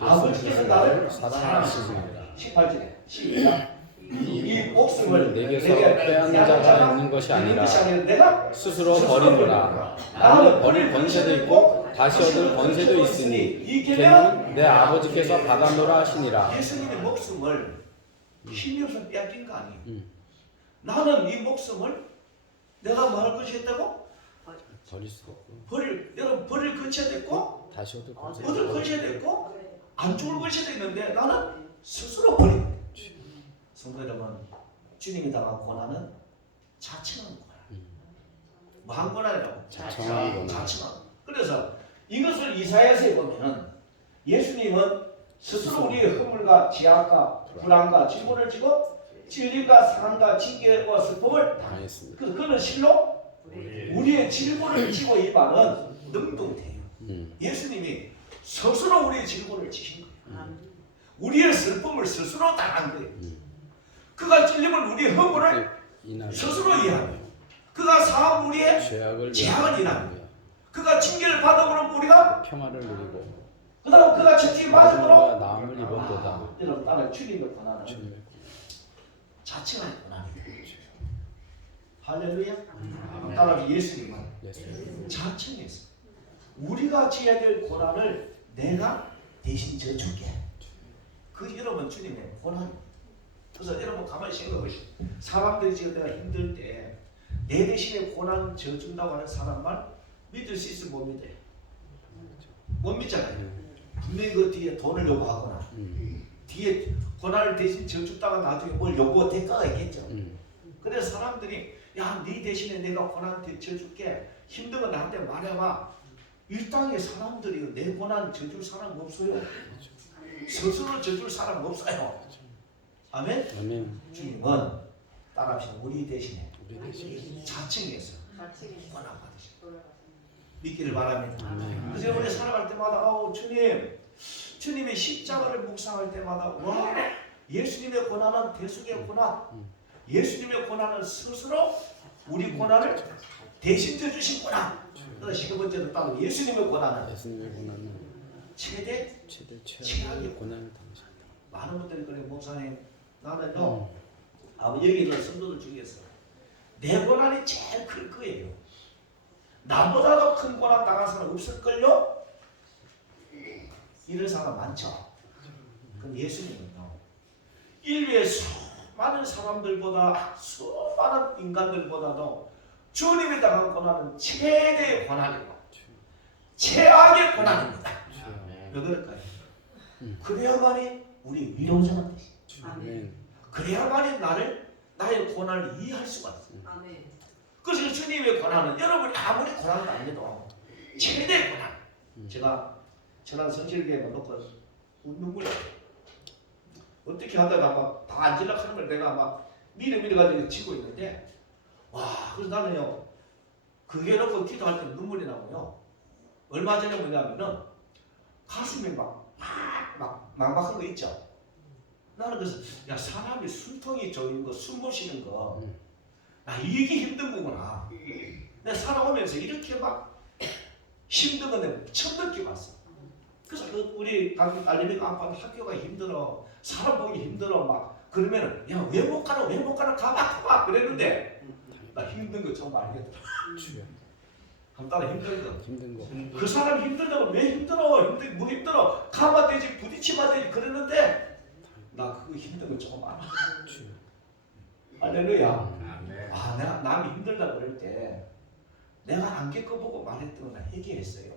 아버지께서 나를 사랑하시니라. 18절에 시작. 이 목숨을 내게서 빼앗는 자가 있는 것이 아니라 내가 스스로 버리노라. 나는 버릴 권세도 있고 다시 얻을 권세도 있으니 걔는 내 아버지께서 받아노라 하시니라. 예수님의 목숨을 힘이 없어 빼앗긴 거 아니에요. 나는 이 목숨을 내가 뭐 할 것이 있다고? 버릴 수 없고 여러분 버릴 것이 있고 다시 얻을 얻을 것이 있고 안 죽을 것이 있는데 나는 스스로 버린 거예요. 성도 여러분, 주님이 당한 고난은 자청한 고난. 뭐한 고난이라고? 자청한 고난. 자청한. 그래서 이것을 이사야서에 보면은 예수님은 스스로 우리의 허물과 죄악과 불안과 질문을 지고 찔림과 상함과 징계와 슬픔을 당했습니다. 그는 실로 우리의 질문을 지고 이 말은 능동태예요. 예수님이 스스로 우리의 질문을 지신 거예요. 우리의 슬픔을 스스로 당한 거예요. 그가 찔림을 우리의 허물을 스스로 이해하며 그가 사한 우리의 죄악을 죄악을 인하여. 위하여 그가 징계를 받음으로 우리가 평화를 누리고 그 다음 그가 채찍을 맞음으로 마음과 나음을 입었도다. 여러분 따라 주님의 고난은 주님의 자체가 고난이에요. 할렐루야. 따라 예수님은 예수 자청해서 우리가 지어야 될 고난을 내가 대신 져줄게. 그 여러분 주님의 고난. 그래서 여러분 가만히 생각해 보시오. 사람들이 지금 내가 힘들 때 내 대신에 고난 져준다고 하는 사람만 믿을 수 있을 못 믿어요. 못 믿잖아요. 분명히 그 뒤에 돈을 요구하거나 뒤에 고난을 대신 져줬다가 나중에 뭘 요구할 대가가 있겠죠. 그래서 사람들이 야, 네 대신에 내가 고난 져줄게. 힘든 건 나한테 말해봐. 이 땅에 사람들이 내 고난 져줄 사람 없어요. 스스로 져줄 사람 없어요. 아멘? 아멘. 주님은 따라합시다. 우리 대신에 우리 대신 자칭해서 고난 받으시고 믿기를 바랍니다. 아멘. 그래서 우리 살아갈 때마다 주님의 십자가를 묵상할 때마다 와, 예수님의 고난은 대속의 고난, 예수님의 고난은 스스로 우리 고난을 대신 져주신 고난. 그래서 15번째로 따로 예수님의 고난은 예수님의 고난은 최대 최악의 고난을 당하셨다. 많은 분들이 그래 목사님 나는요 아무 여기는 성도들 중에서 내 고난이 제일 클 거예요. 나보다도 큰 고난 당한 사람 없을걸요? 이런 사람 많죠. 그럼 예수님은요 인류의 수많은 사람들보다 수많은 인간들보다도 주님이 당한 고난은 최대의 고난이고 최악의 고난입니다. 왜 그럴까요? 그래야만이 우리 위로자가 되시. 아멘. 그래야만이 나의 고난을 이해할 수가 있어요. 그래서 주님의 고난은 여러분이 아무리 고난을 당해도 최대의 고난. 제가 전한 성실교회에 놓고 눈물이 어떻게 하다가 막 다 앉으려고 하는 걸 내가 막 밀어가지고 치고 있는데 와, 그래서 나는요 그게 놓고 기도할 때 눈물이 나고요. 얼마 전에 뭐냐면은 가슴이 막 막막한 거 있죠. 나는 그래서 야, 사람이 숨통이 조인 거, 숨 못 쉬는 거, 나 이게 힘든 거구나. 내가 살아오면서 이렇게 막 힘든 거 내가 처음 느껴봤어. 그래서 우리 딸내미가 아빠 학교가 힘들어, 사람 보기 힘들어 막 그러면은 야, 왜 못 가나 가봐 그랬는데 나 힘든 거 좀 알겠더라. 한 달에 힘든 거. 그 사람 힘들다고 왜 힘들어? 뭐 힘들어? 가면 되지, 부딪히면 되지 그랬는데 나 그거 힘든 거 조금 알아. 할렐루야. 아, 내가 남이 힘들다 그럴 때 내가 안 겪어보고 말했던 건 회개했어요.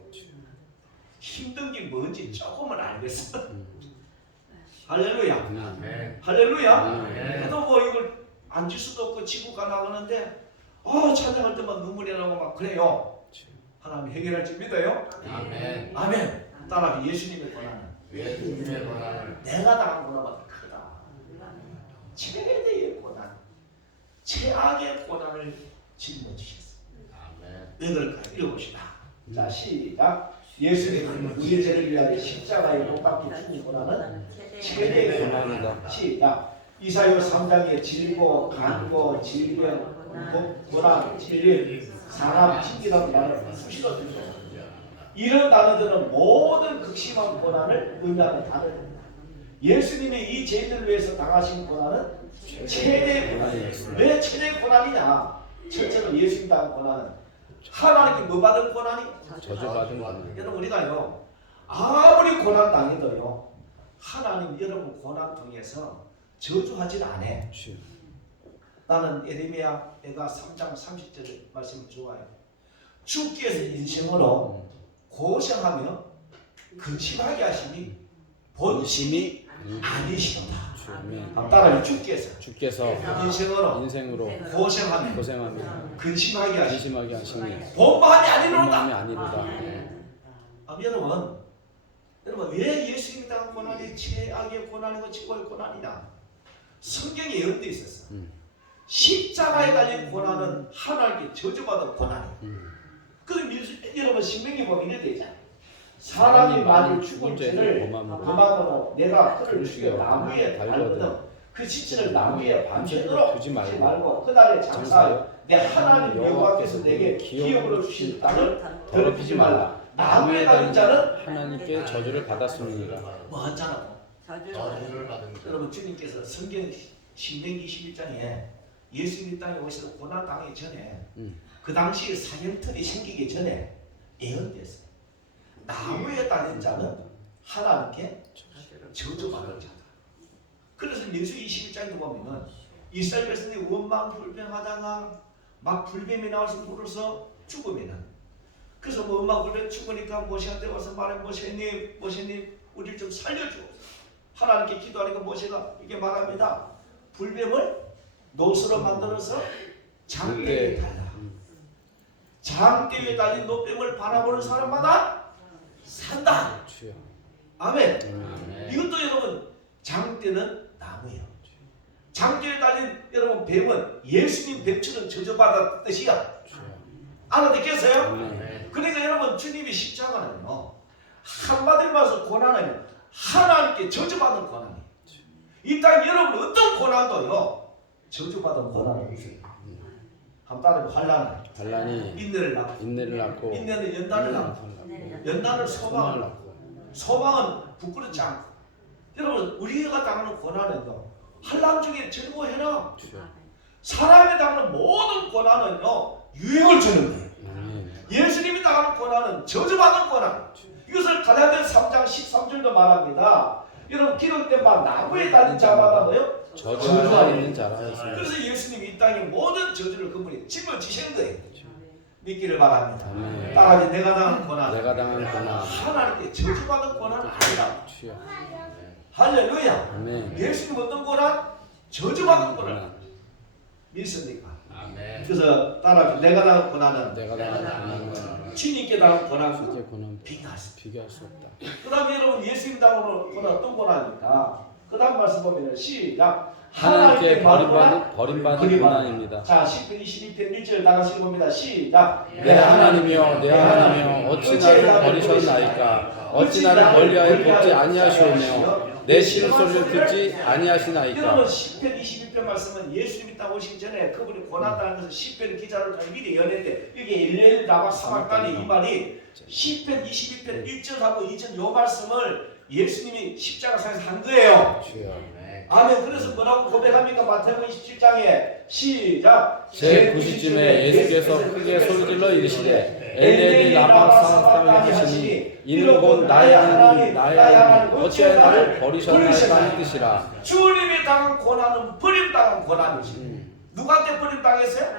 힘든 게 뭔지 조금은 알겠어. 할렐루야. 할렐루야. 그래도 뭐 이걸 앉을 수도 없고 지구가 나오는데 찬양할 때만 눈물이 나고 막 그래요. 하나님 해결할 줄 믿어요? 아멘. 아멘. 따라 예수님의 고난은 예수님의 고난을 내가 당한 고난보다 크다. 최대의 고난, 최악의 고난을 짊어지셨어요. 아멘. 왜 그럴까요? 읽어봅시다. 자, 시작. 예수님은 우리 죄를 위하여 십자가에 못 박혀 죽은 고난은 최대의 고난이다. 시작. 이사야 3장에 질고, 간고, 질병, 고난, 질림, 사람, 징기라는 단어를 수시로 들죠. 이런 단어들은 모든 극심한 고난을 의미하는 단어입니다. 예수님이 이 죄인들을 위해서 당하신 고난은 최대의 고난이었습니다. 왜 최대의 고난이냐? 첫째로 예수님 당한 고난은 하나님께 뭐 받은 고난이? 저주받은 고난. 여러분 우리가요 아무리 고난 당해도요 하나님 여러분 고난 통해서 저주하진 않아. 나는 예레미야가 3장 30절 말씀을 좋아해요. 주께서 인생으로 고생하며 근심하게 하심이 본심이 아니시다. 따라요. 주께서 인생으로 고생하며 근심하게 하심이 본마음이 아니로다. 여러분 왜 예수님이 당한 고난이 최악의 고난이고 최고의 고난이냐? 성경에 예언되어 있었어. 십자가에 달린 고난은 하나님께 저주받은 고난이에요. 그래서 여러분 신명기 보면 이래 되잖아요. 사람이 만일 죽은 죄를 범함으로 내가 그를 죽여 나무에 달거든 그 지체를 나무에 밤새도록 밤새도록 두지 두지 말고 말고 그날에 장사하여 장사하여 내 하나님 여호와께서 내게 기업으로 주신 땅을 더럽히지 말라. 나무에 달린 자는 하나님께 저주를 받았습니다. 뭐 하잖아. 저주를 받은 자. 여러분 주님께서 성경 신명기 21장에 예수님 땅에 오셔서 고난 당하기 전에 그 당시에 사형틀이 생기기 전에 예언됐어요. 나무에 달린 자는 하나님께 저주받을 자다. 그래서 민수 21장에 보면은 이스라엘 백성이 원망 불평하다가 막 불뱀이 나와서 물어서 죽으면은 그래서 뭐 원망 불평 죽으니까 모세한테 와서 말해 모세님 우리를 좀 살려줘. 하나님께 기도하니까 모세가 이렇게 말합니다. 불뱀을 노스로 만들어서 장대에 달라. 장대에 달린 노뱀을 바라보는 사람마다 산다. 주여. 아멘. 아멘. 이것도 여러분 장대는 나무예요. 장대에 달린 여러분 뱀은 예수님 뱀처럼 저주받았던 뜻이야. 주여. 알아듣겠어요? 아멘. 그러니까 여러분 주님이 십자가는요 한마디로 말해서 고난은 하나님께 저주받은 고난이에요. 이 땅 여러분 어떤 고난도요 저주받은 고난이 있어요. 한번 따라해보. 반란이 인내를 낳고 인내를 낳고 인내는 연단을 낳고 연단은 소망을 낳고 소망은 부끄럽지 않고 여러분 우리가 당하는 고난은요 환난 중에 즐거워해라. 주여. 사람이 당하는 모든 고난은요 유익을 주는 거예요. 아멘. 예수님이 당하는 고난은 저주받은 고난. 이것을 갈라디아서 3장 13절도 말합니다. 여러분 기록된 바 나무에 달린 자마다 뭐요? 저주하여 있는 자라 했습니다. 그래서 예수님이 이 땅에 모든 저주를 그분이 짊어지신 거예요. 믿기를 바랍니다. 아멘. 따라하지 내가 당한 고난 내가 당한 고난 하나님께 저주받은 고난은 아니다. 주여. 할렐루야. 아멘. 예수님 어떤 고난? 저주받은 고난. 믿습니까? 아멘. 그래서 따라하지 내가 당한 고난은 내가 당한 고난은 주님께 당한 고난과 주의 고난 비교할 수 없다. 비교할 수 없다. 그 다음에 여러분 예수님 당하는 고난 어떤 고난입니까? 그 다음 말씀 보면 시작. 하나님께 받은 버림받은 고난입니다. 자 10편 22편 1절 다 같이 봅니다. 시작. 내 하나님이여 내 하나님이여 어찌 나를 버리셨나이까 어찌 나를 멀리하여 돕지 아니하시오며 내 신소리를 듣지 아니하시나이까. 여러분 10편 22편 말씀은 예수님이 딱 오시기 전에 그분이 고난당하는 것을 10편 기자를 통해 미리 연했는데 이게 일레일 나박 사막간이 이 말이 10편 22편 1절하고 2절 요 말씀을 예수님이 십자가상에서 한 거예요. 주여. 아멘. 그래서 뭐라고 고백합니까? 마태복음 27장에 시작. 제 9시쯤에 예수께서 크게 소리질러 이르시되 엘리 라마 사박당이 하시니 이는 곧 나의 하나님 나의 하나님 어찌하여 나를 버리셨나이까 하는 뜻이라. 주님이 당한 고난은 버림당한 고난이지. 누구한테 버림당했어요?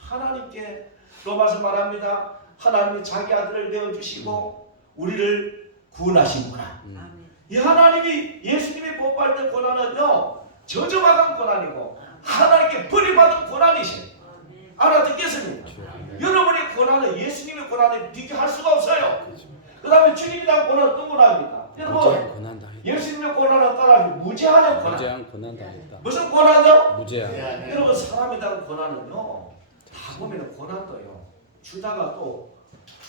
하나님께. 로마서 말합니다. 하나님이 자기 아들을 내어주시고 우리를 구원하신구나. 이 하나님이 예수님이 복받을 고난은요 저주받은 고난이고 하나님께 버림받은 고난이시네. 알아듣겠습니까? 여러분의 고난은 예수님의 고난에 비교할 수가 없어요. 그 다음에 주님이 당한 고난은 어떤 고난입니까? 무제한 여러분 고난 당했다. 예수님의 고난은 따라 무제한의 고난. 무제한 고난 당했다. 무슨 고난이요? 무제한. 여러분 사람이 당한 고난은요 다 보면 고난도요 주다가 또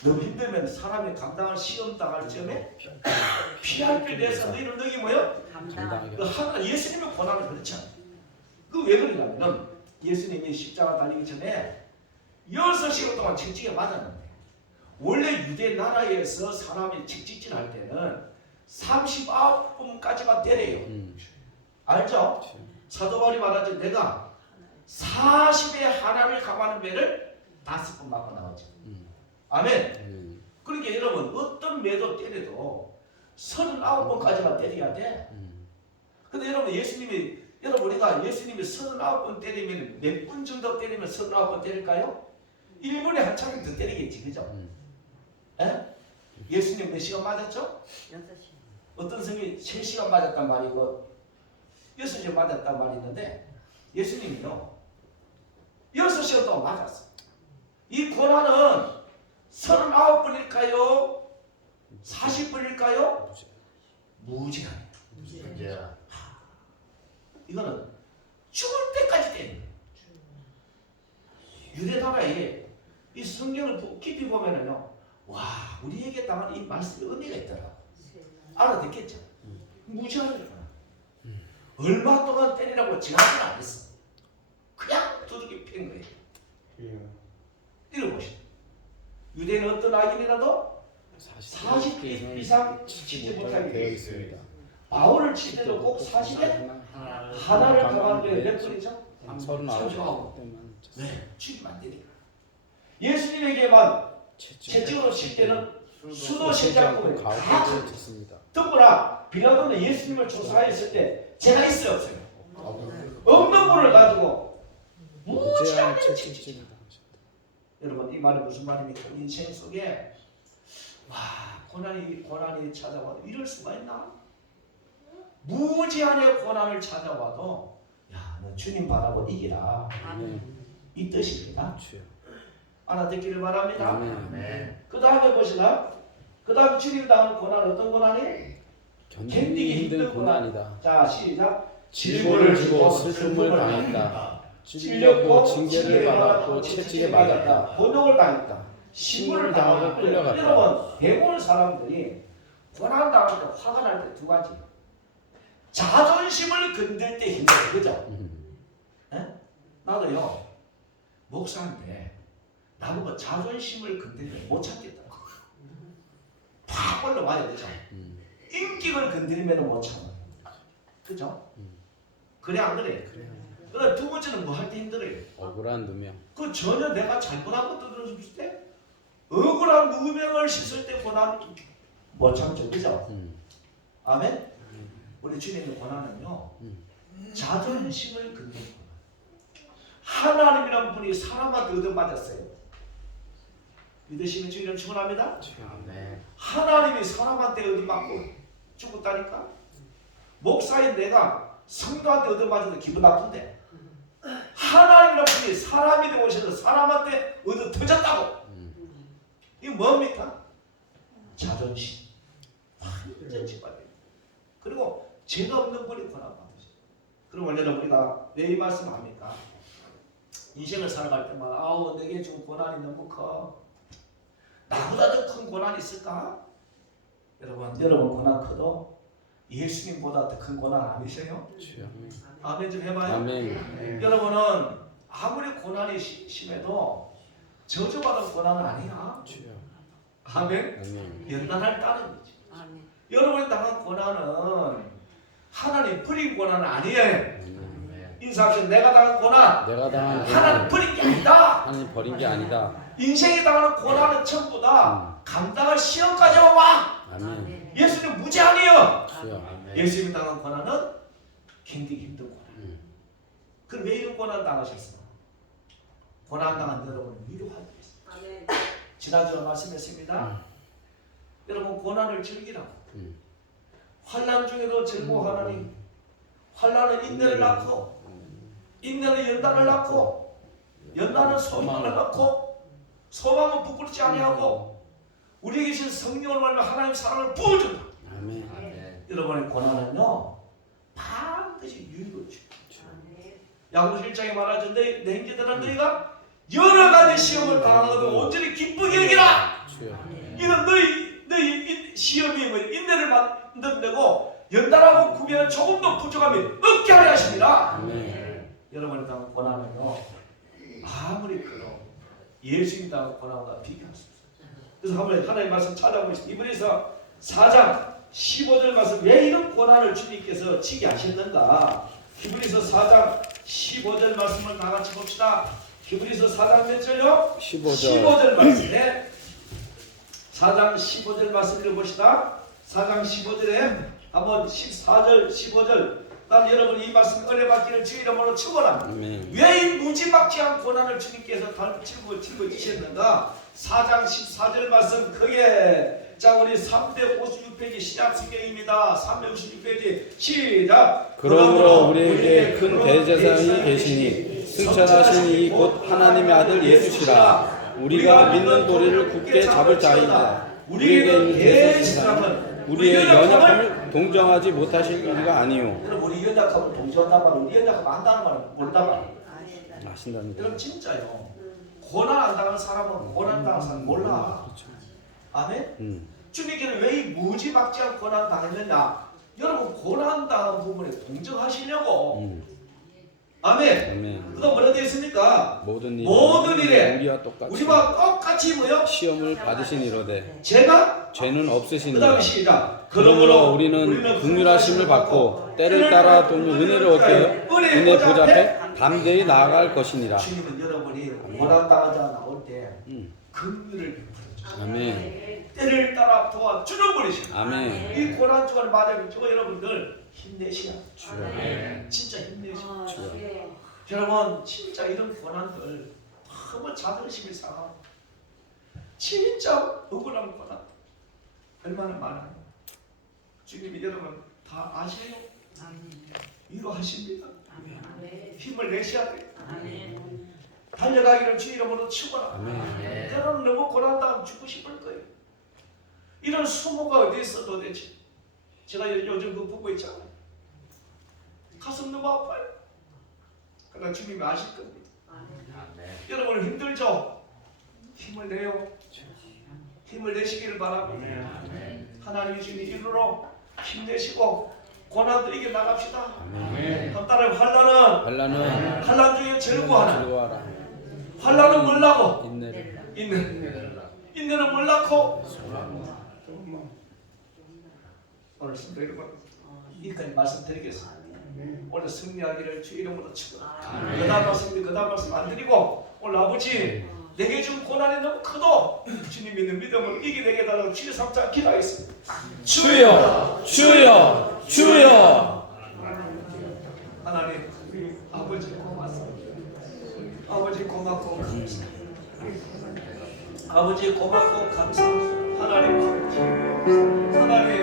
너무 힘들면 사람이 감당할 시험 당할 점에 피할 길 내서 너희를 너희 뭐요? 감당하게. 그 하나 예수님의 고난은 그렇지 않아요. 그 왜 그러냐면 예수님이 십자가 달리기 전에 6시간 동안 채찍에 맞았는데 원래 유대 나라에서 사람이 채찍질 할 때는 39분까지만 때려요. 알죠? 사도 바울이 말하죠. 내가 40의 하나를 감하는 배를 5번 맞고 나오죠. 아멘. 그러니까 여러분 어떤 매도 때려도 39번까지만 때려야 돼. 근데 여러분 우리가 예수님이 39번 때리면 몇 분 정도 때리면 39번 때릴까요? 1분에 한참 더 때리겠지. 그죠? 에? 예수님 몇 시간 맞았죠? 6시간. 어떤 성이 3시간 맞았단 말이고 6시간 맞았단 말이 있는데 예수님이요 6시간 동안 맞았어. 이 고난은 39분일까요? 40분일까요? 무제한. 무제한. 이거는 죽을 때까지 때립니다. 유대 나라에 이 성경을 깊이 보면은요, 와 우리에게 당한 이 말씀에 의미가 있더라고. 알아듣겠죠? 무제한이구나. 얼마 동안 때리라고 제한을 안 했어. 그냥 두들겨 팬 거예요. 읽어보시죠. 유대인은 어떤 악인이라도 40일 이상 치지 못하게 되어 있습니다. 바울을 칠 때도 꼭 40에 하나를 강하게 몇 번이죠? 39 네, 죽이면 안 되니까. 예수님에게만 채찍으로 칠 때는 수도 십자가에 다 쳤습니다. 더구나 빌라도는 예수님을 조사했을 때 제가 있어요 없어요? 없는 분을 가지고 무지하게 무제한 채찍. 채찍질을 당하셨다. 여러분 이 말이 무슨 말입니까? 인생 속에 와 고난이 찾아와도 이럴 수가 있나? 무제한의 고난을 찾아와도 야, 너 주님 바라고 이기라. 아멘. 이 뜻입니다. 주여. 알아듣기를 바랍니다. 아멘. 그 다음에 보시나? 그 다음 주님 다음 고난 어떤 고난이? 견디기 힘든 고난이다. 자 시작. 질고를 지고 슬픔을 당했다. 찔렸고 징계를 받았고 채찍에 맞았다. 번역을 당했다. 신문을 당하고 끌려갔다. 여러분 배운 사람들이 고난 당할 때 화가 날 때 두 가지. 자존심을 건들 때 힘들어, 그죠? 나도요 목사인데 나보고 자존심을 건드리면 못 참겠다고. 팍 올라와요, 그죠? 인격을 건드리면 못 참아, 그죠? 그래 안 그래? 그래. 두 번째는 뭐 할 때 힘들어요? 억울한 누명. 그 전혀 내가 잘못한 것도 들었을 때 억울한 누명을 씻을 때 고난 못 참죠, 그죠? 아멘. 우리 주님의 고난은요 자존심을 건드는 고난. 하나님이란 분이 사람한테 얻어맞았어요. 믿으시면 주님 축원합니다. 하나님이 사람한테 얻어맞고 죽었다니까. 목사인 내가 성도한테 얻어맞아도 기분 나쁜데 하나님이란 분이 사람이 되어 오셔서 사람한테 얻어 터졌다고. 이게 뭡니까? 자존심. 완전 짓밟아요. 그리고 죄가 없는 분이 고난 받으셔요. 그럼 원래는 우리가 왜 이 말씀을 합니까? 인생을 살아갈 때마다 아우 내게 지금 고난이 너무 커. 나보다 더 큰 고난이 있을까? 여러분 고난 커도 예수님보다 더 큰 고난 아니세요? 주여. 아멘 좀 해봐요. 아멘. 여러분은 아무리 고난이 심해도 저주받은 고난은 아니야. 주여. 아멘. 아멘. 연단할 따는 거지. 여러분이 당한 고난은 하나님 버린 고난은 아니에요. 인사하셔서 내가 당한 고난 내가 당한 하나님 버린 게 아니다. 하나님 버린 게 아니다. 인생에 당하는 고난은 전부 다 감당할 시험까지 와. 아멘. 예수님 무제한이에요. 주여. 예수님이 당한 고난은 견디기 힘든 고난. 그럼 왜 이런 고난 당하셨어요? 고난 당한 여러분을 위로하기 위해서. 지난주에 말씀했습니다. 여러분 고난을 즐기라고. 환난 중에도 즐거워하나니 환난은 인내를 낳고 인내는 연단을 낳고 연단은 소망을 낳고 소망은 부끄럽지 아니하고 우리에게 계신 성령을 말하면 하나님 사랑을 부어준다. 아멘. 여러분의 고난은요 반드시 유익을 줍니다. 야고보서 1장에 말하죠. 내 형제들아 너희가 여러 가지 시험을 당하거든 온전히 기쁘게 여기라. 주여. 이는 너희 시험이 뭐 인내를 만든다고 연단하고 구비하는 조금도 부족함이 없게 하려 하십니다. 아멘. 여러분이 당한 고난은요 아무리 커도 예수님 당한 고난과 비교할 수 없어요. 그래서 한번 하나님 말씀 찾아보시죠. 이번에서 4장 15절 말씀 왜 이런 고난을 주님께서 지게 하셨는가. 히브리서 4장 15절 말씀을 다 같이 봅시다. 히브리서 4장 몇 절요? 15절. 15절 말씀에 4장 15절 말씀 읽어봅시다. 4장 15절에 한번 14절 15절 난 여러분 이 말씀 은혜받기를 주 이름으로 축원합니다. 아멘. 왜 이 무지막지한 고난을 주님께서 짊어지셨는가. 4장 14절 말씀 크게 자 우리 356페이지 신약 성경입니다. 356페이지 시작. 그러므로 우리에게 큰 대제사장이 계시니 승천하신 이 곧 하나님의 아들 예수시라. 우리가 믿는 도리를 굳게 잡을 자이다. 우리에게 있는 대제사장은 우리의 연약함을 동정하지 못하실 이유가 아니요. 여러분 우리 연약함을 동정한단 말은 우리 연약함 안다는 말은 모른단 말이에요. 아신답니다. 여러분 진짜요. 고난 안 당한 사람은 고난 당한 사람 몰라. 아멘. 주님께는 왜 이 무지막지한 고난 당했느냐. 여러분 고난당한 부분에 동정하시려고. 아멘. 아멘. 그다음 뭐라 되어 있습니까? 모든 일에 우리와 똑같이 우리와 똑같이 뭐요? 시험을 받으시니로되 제가 죄는 그 다음에 없으시니라. 시작. 그러므로 우리는 긍휼하심을 받고 때를 따라 도는 은혜를 얻게 은혜 보좌 앞에 담대히 나아갈 것이니라. 주님은 여러분이 고난당하자 나올 때 음. 긍휼을 베풀어 주세요. 아멘. 때를 따라 도와주는 분이시죠. 아멘. 이 고난 주간을 맞아주고 여러분들 힘내시라. 주여. 진짜 힘내시라. 주여. 여러분 진짜 이런 고난들 너무 자존심이 상하고 진짜 억울한 고난 얼마나 많아요. 주님이 여러분 다 아셔요. 위로하십니다. 힘을 내셔야 돼요. 달려가기를 주 이름으로 축원하. 아멘. 여러분 너무 고난당하면 죽고 싶을 거예요. 이런 수모가 어디 있어 도대체. 제가 요즘 그 보고 있잖아요. 가슴 너무 아파요. 그러나 주님이 아실 겁니다. 여러분 힘들죠? 힘을 내요. 힘을 내시기를 바랍니다. 하나님이 주님 이루로 힘내시고 고난도 이겨 나갑시다. 한 달에 환난은 환난 중에 즐거워하라. 즐거워하라. 환난은 뭘라고? 인내를. 인내는 뭘라고? 오늘 성도 여러분 여기까지 말씀드리겠습니다. 오늘 승리하기를 주 이름으로 축원합니다. 그다음 말씀 안 드리고 오늘 아버지 내게 준 고난이 너무 크도 주님 믿는 믿음을 이겨내게 달라고 주여 삼자 기도하겠습니다. 주여, 주여, 주여. 하나님 아버지 고맙습니다. 아버지 고맙고 감사합니다. 아버지 고맙고 감사합니다. 하나님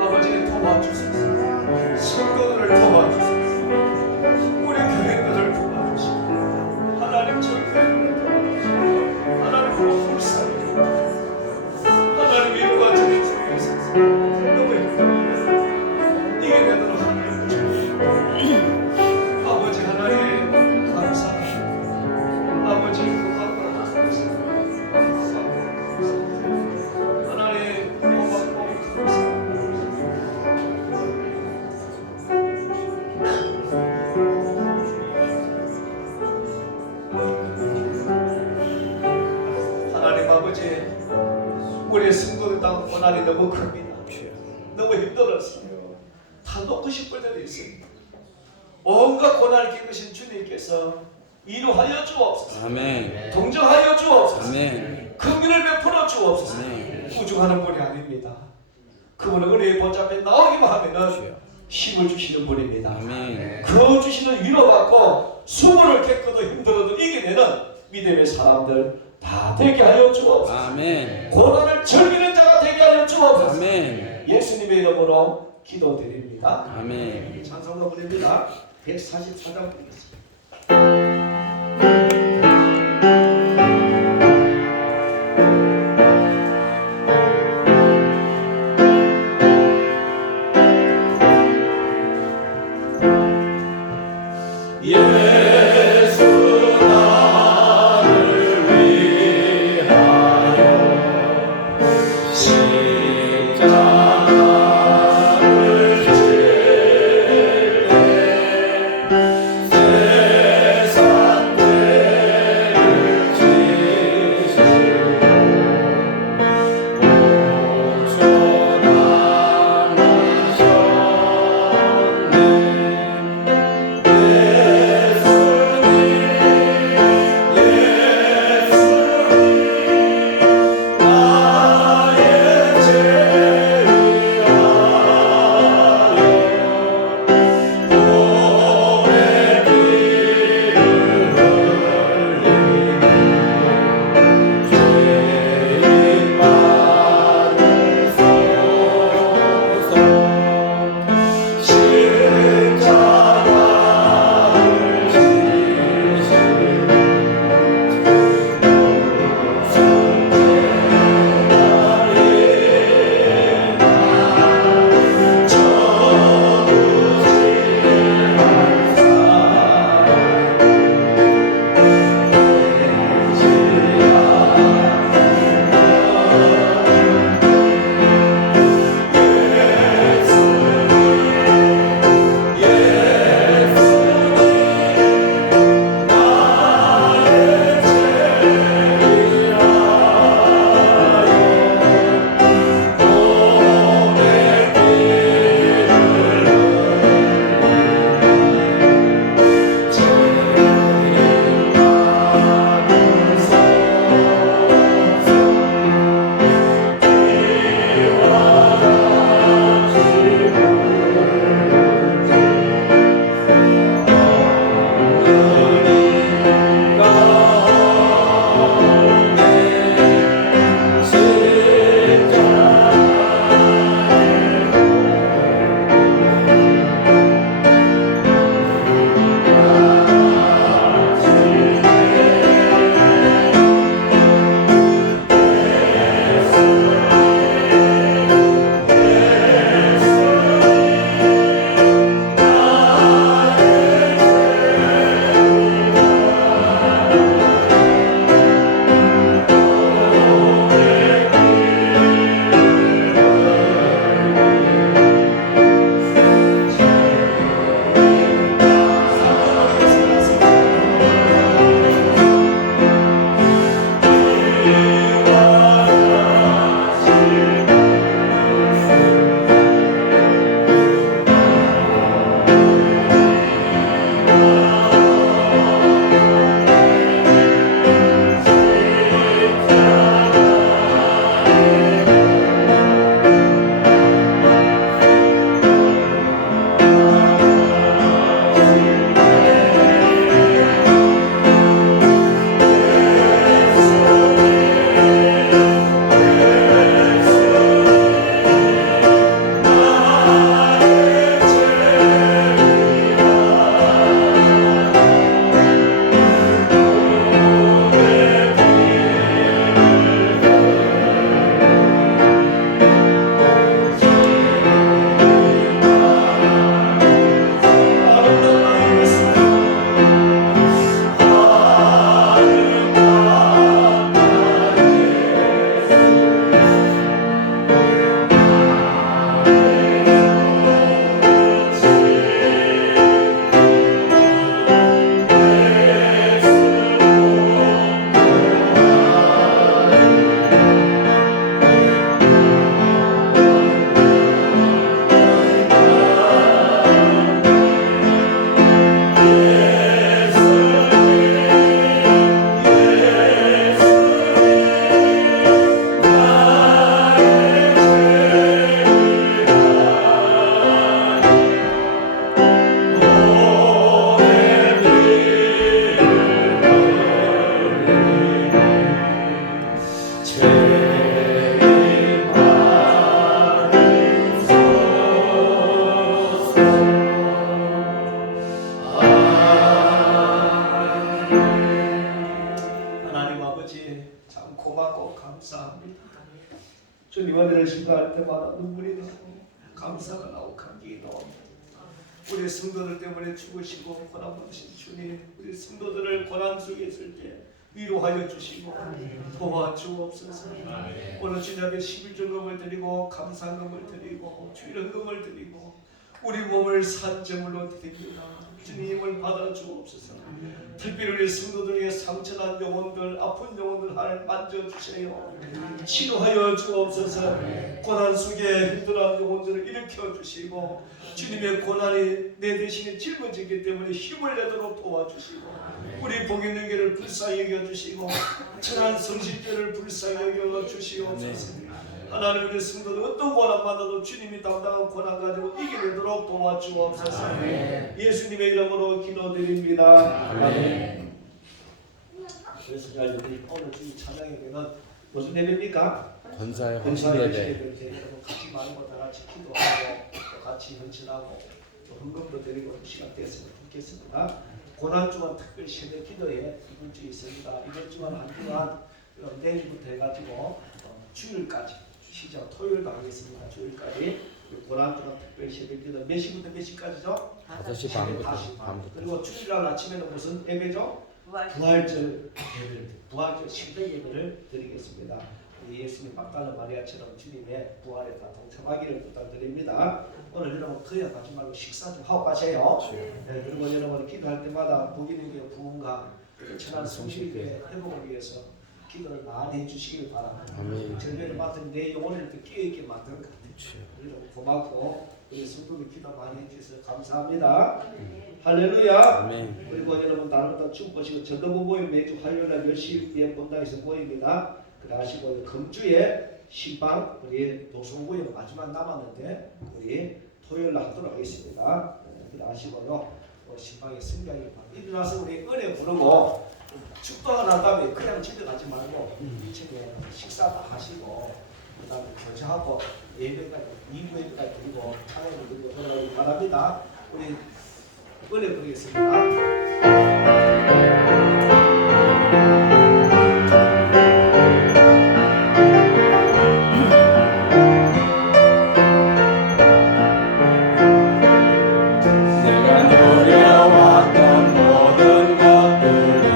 아버지 도와주소서. 성도들을 도와주소서. 우리 교회들을 도와주시고 하나님 저희 교회들을 도와주시고 하나님 불쌍히 하나님 위로와 저희 속에서 너무 힘듭니다. 이겨내도록 하나님 주시고 아버지 하나님 감사합니다. 아버지 고맙고 감사합니다. 하나님 고맙고 감사합니다. 하나님 아버지 우리 성도들 당한 고난이 너무 큽니다. 너무 힘들었어요. 다 놓고 싶을 때도 있습니다. 온갖 고난을 겪으신 주님께서 위로하여 주옵소서. 아멘. 동정하여 주옵소서. 아멘. 긍휼을 베풀어 주옵소서. 아멘. 우중하는 분이 아닙니다. 그분은 은혜의 보좌 앞에 나오기만 하면은 주여. 힘을 주시는 분입니다. 아멘. 그 주시는 위로받고 수고를 겪어도 힘들어도 이겨내는 믿음의 사람들 다 되게 하여 주옵소서. 아멘. 고난을 즐기는 자가 되게 하여 주옵소서. 아멘. 예수님의 이름으로 기도드립니다. 아멘. 찬송가 부릅니다. 144장 부르겠습니다. 주님 은혜를 신고할 때마다 눈물이 나고 감사가 나고 감격이 나옵니다. 우리 성도들 때문에 죽으시고 고난 받으신 주님, 우리 성도들을 고난 속에 있을 때 위로하여 주시고 도와주옵소서. 오늘 주님 앞에 11조금을 드리고 감사금을 드리고 주일헌금을 드리고 우리 몸을 산제물로 드립니다. 주님을 받아 주옵소서. 특별히 우리 성도들의 상처난 영혼들, 아픈 영혼들 하나님 만져주세요. 치료하여 주옵소서. 고난 속에 힘들어하는 영혼들을 일으켜 주시고 주님의 고난이 내 대신에 짊어지기 때문에 힘을 내도록 도와주시고 우리 복인에게를 불쌍히 여겨주시고 천한 성실죄를 불쌍히 여겨주시옵소서. 하나님 우리 성도들 어떤 고난마다도 주님이 담당한 고난 가지고 이겨내도록 도와주옵소서. 예수님의 이름으로 기도드립니다. 아멘. 그래서 잘 드리니까 오늘 주님 찬양에는 무슨 예배입니까? 권사의 권사의 헌신 예배. 예배. 같이 말고 다 같이 기도하고 또 같이 헌신하고 또 헌금도 드리고 시간 됐으면 좋겠습니다. 고난 주간 특별 세대 기도회 이번 주에 있습니다. 이번 주간 한 주간 내일부터 해가지고 주일까지 시작 토요일도 하겠습니다. 주일까지 고난 주간 특별 세대 기도 몇 시부터 몇 시까지죠? 5시 반부터. 그리고 주일날 아침에는 무슨 예배죠? 부활절 예배를 부활절 신대 예배를 드리겠습니다. 우리 예수님 막달라 마리아처럼 주님의 부활에 다 동참하기를 부탁드립니다. 오늘 여러분 거야 가지 말고 식사 좀 하고 가세요. 네, 그리고 여러분 기도할 때마다 복인에게 부흥과 천한 성실의 회복을 위해서 기도를 많이 해주시길 바랍니다. 절벽을 맡은 내 영혼을 이렇게 끼어있게 만드는 것 같아요. 여러분 고맙고 우리 성도들 기도 많이 해주셔서 감사합니다. 할렐루야. 아멘. 그리고 여러분 다른 거 축복하시고 전도부 모임 매주 화요일날 10시에 본당에서 모입니다. 그러시고 금주에 신방 우리 노송구에 마지막 남았는데 우리 토요일날 하도록 하겠습니다. 그러시고요. 신방에 승경이 일어나서 우리 은혜 부르고 축도가 난 다음에 그냥 집에 가지 말고 2층에 식사 다 하시고 그 다음에 교제하고 예배까지 2부 예배까지 드리고 찬양을 드리고 돌아가기 바랍니다. 우리 은혜 부르겠습니다. 내가 누려왔던 모든 것들이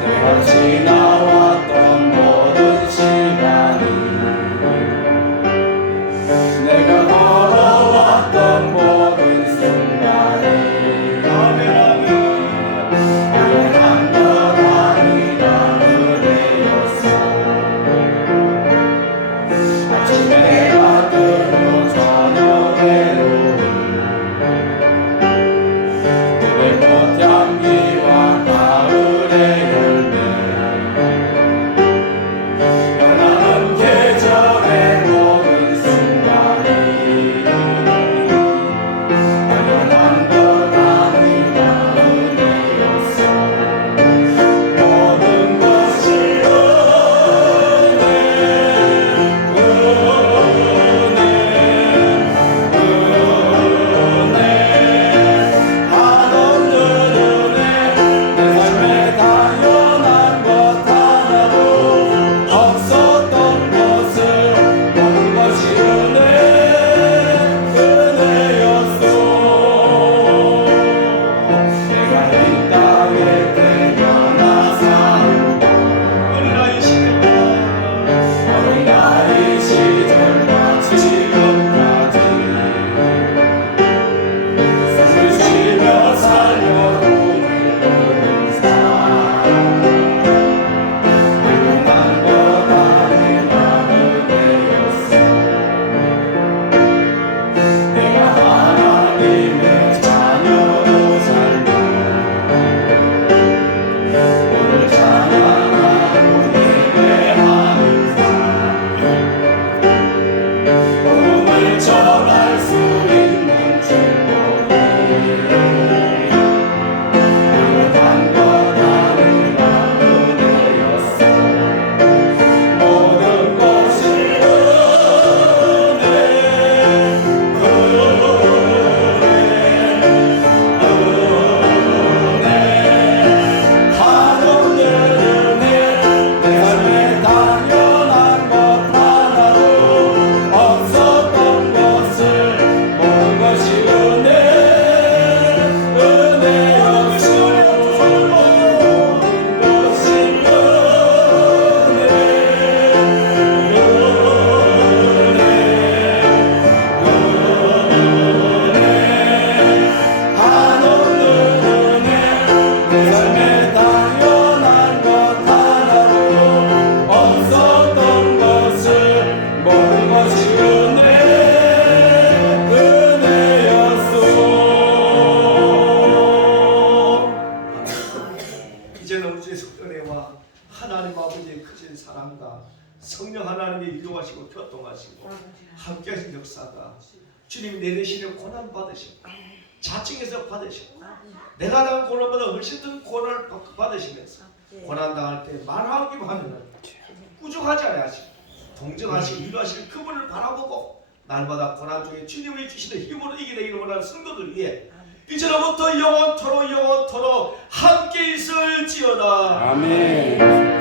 내가 지나왔던 모든 시간이 내가 걸어왔던 모든 순간이 축복합니다. 성령 하나님의 인도하시고 교통하시고 함께하신 역사가 주님 내 대신에 고난 받으시고 자칭해서 받으시고 내가 당한 고난보다 훨씬 더 고난을 받으시면서 고난 당할 때 말하기만 하면 꾸중하지 않으시고 동정하시고 위로하시는 그분을 바라보고 날마다 고난 중에 주님이 주시는 힘으로 이기되기를 원하는 성도들 위해 이제로부터 영원토록 함께 있을지어다. 아멘.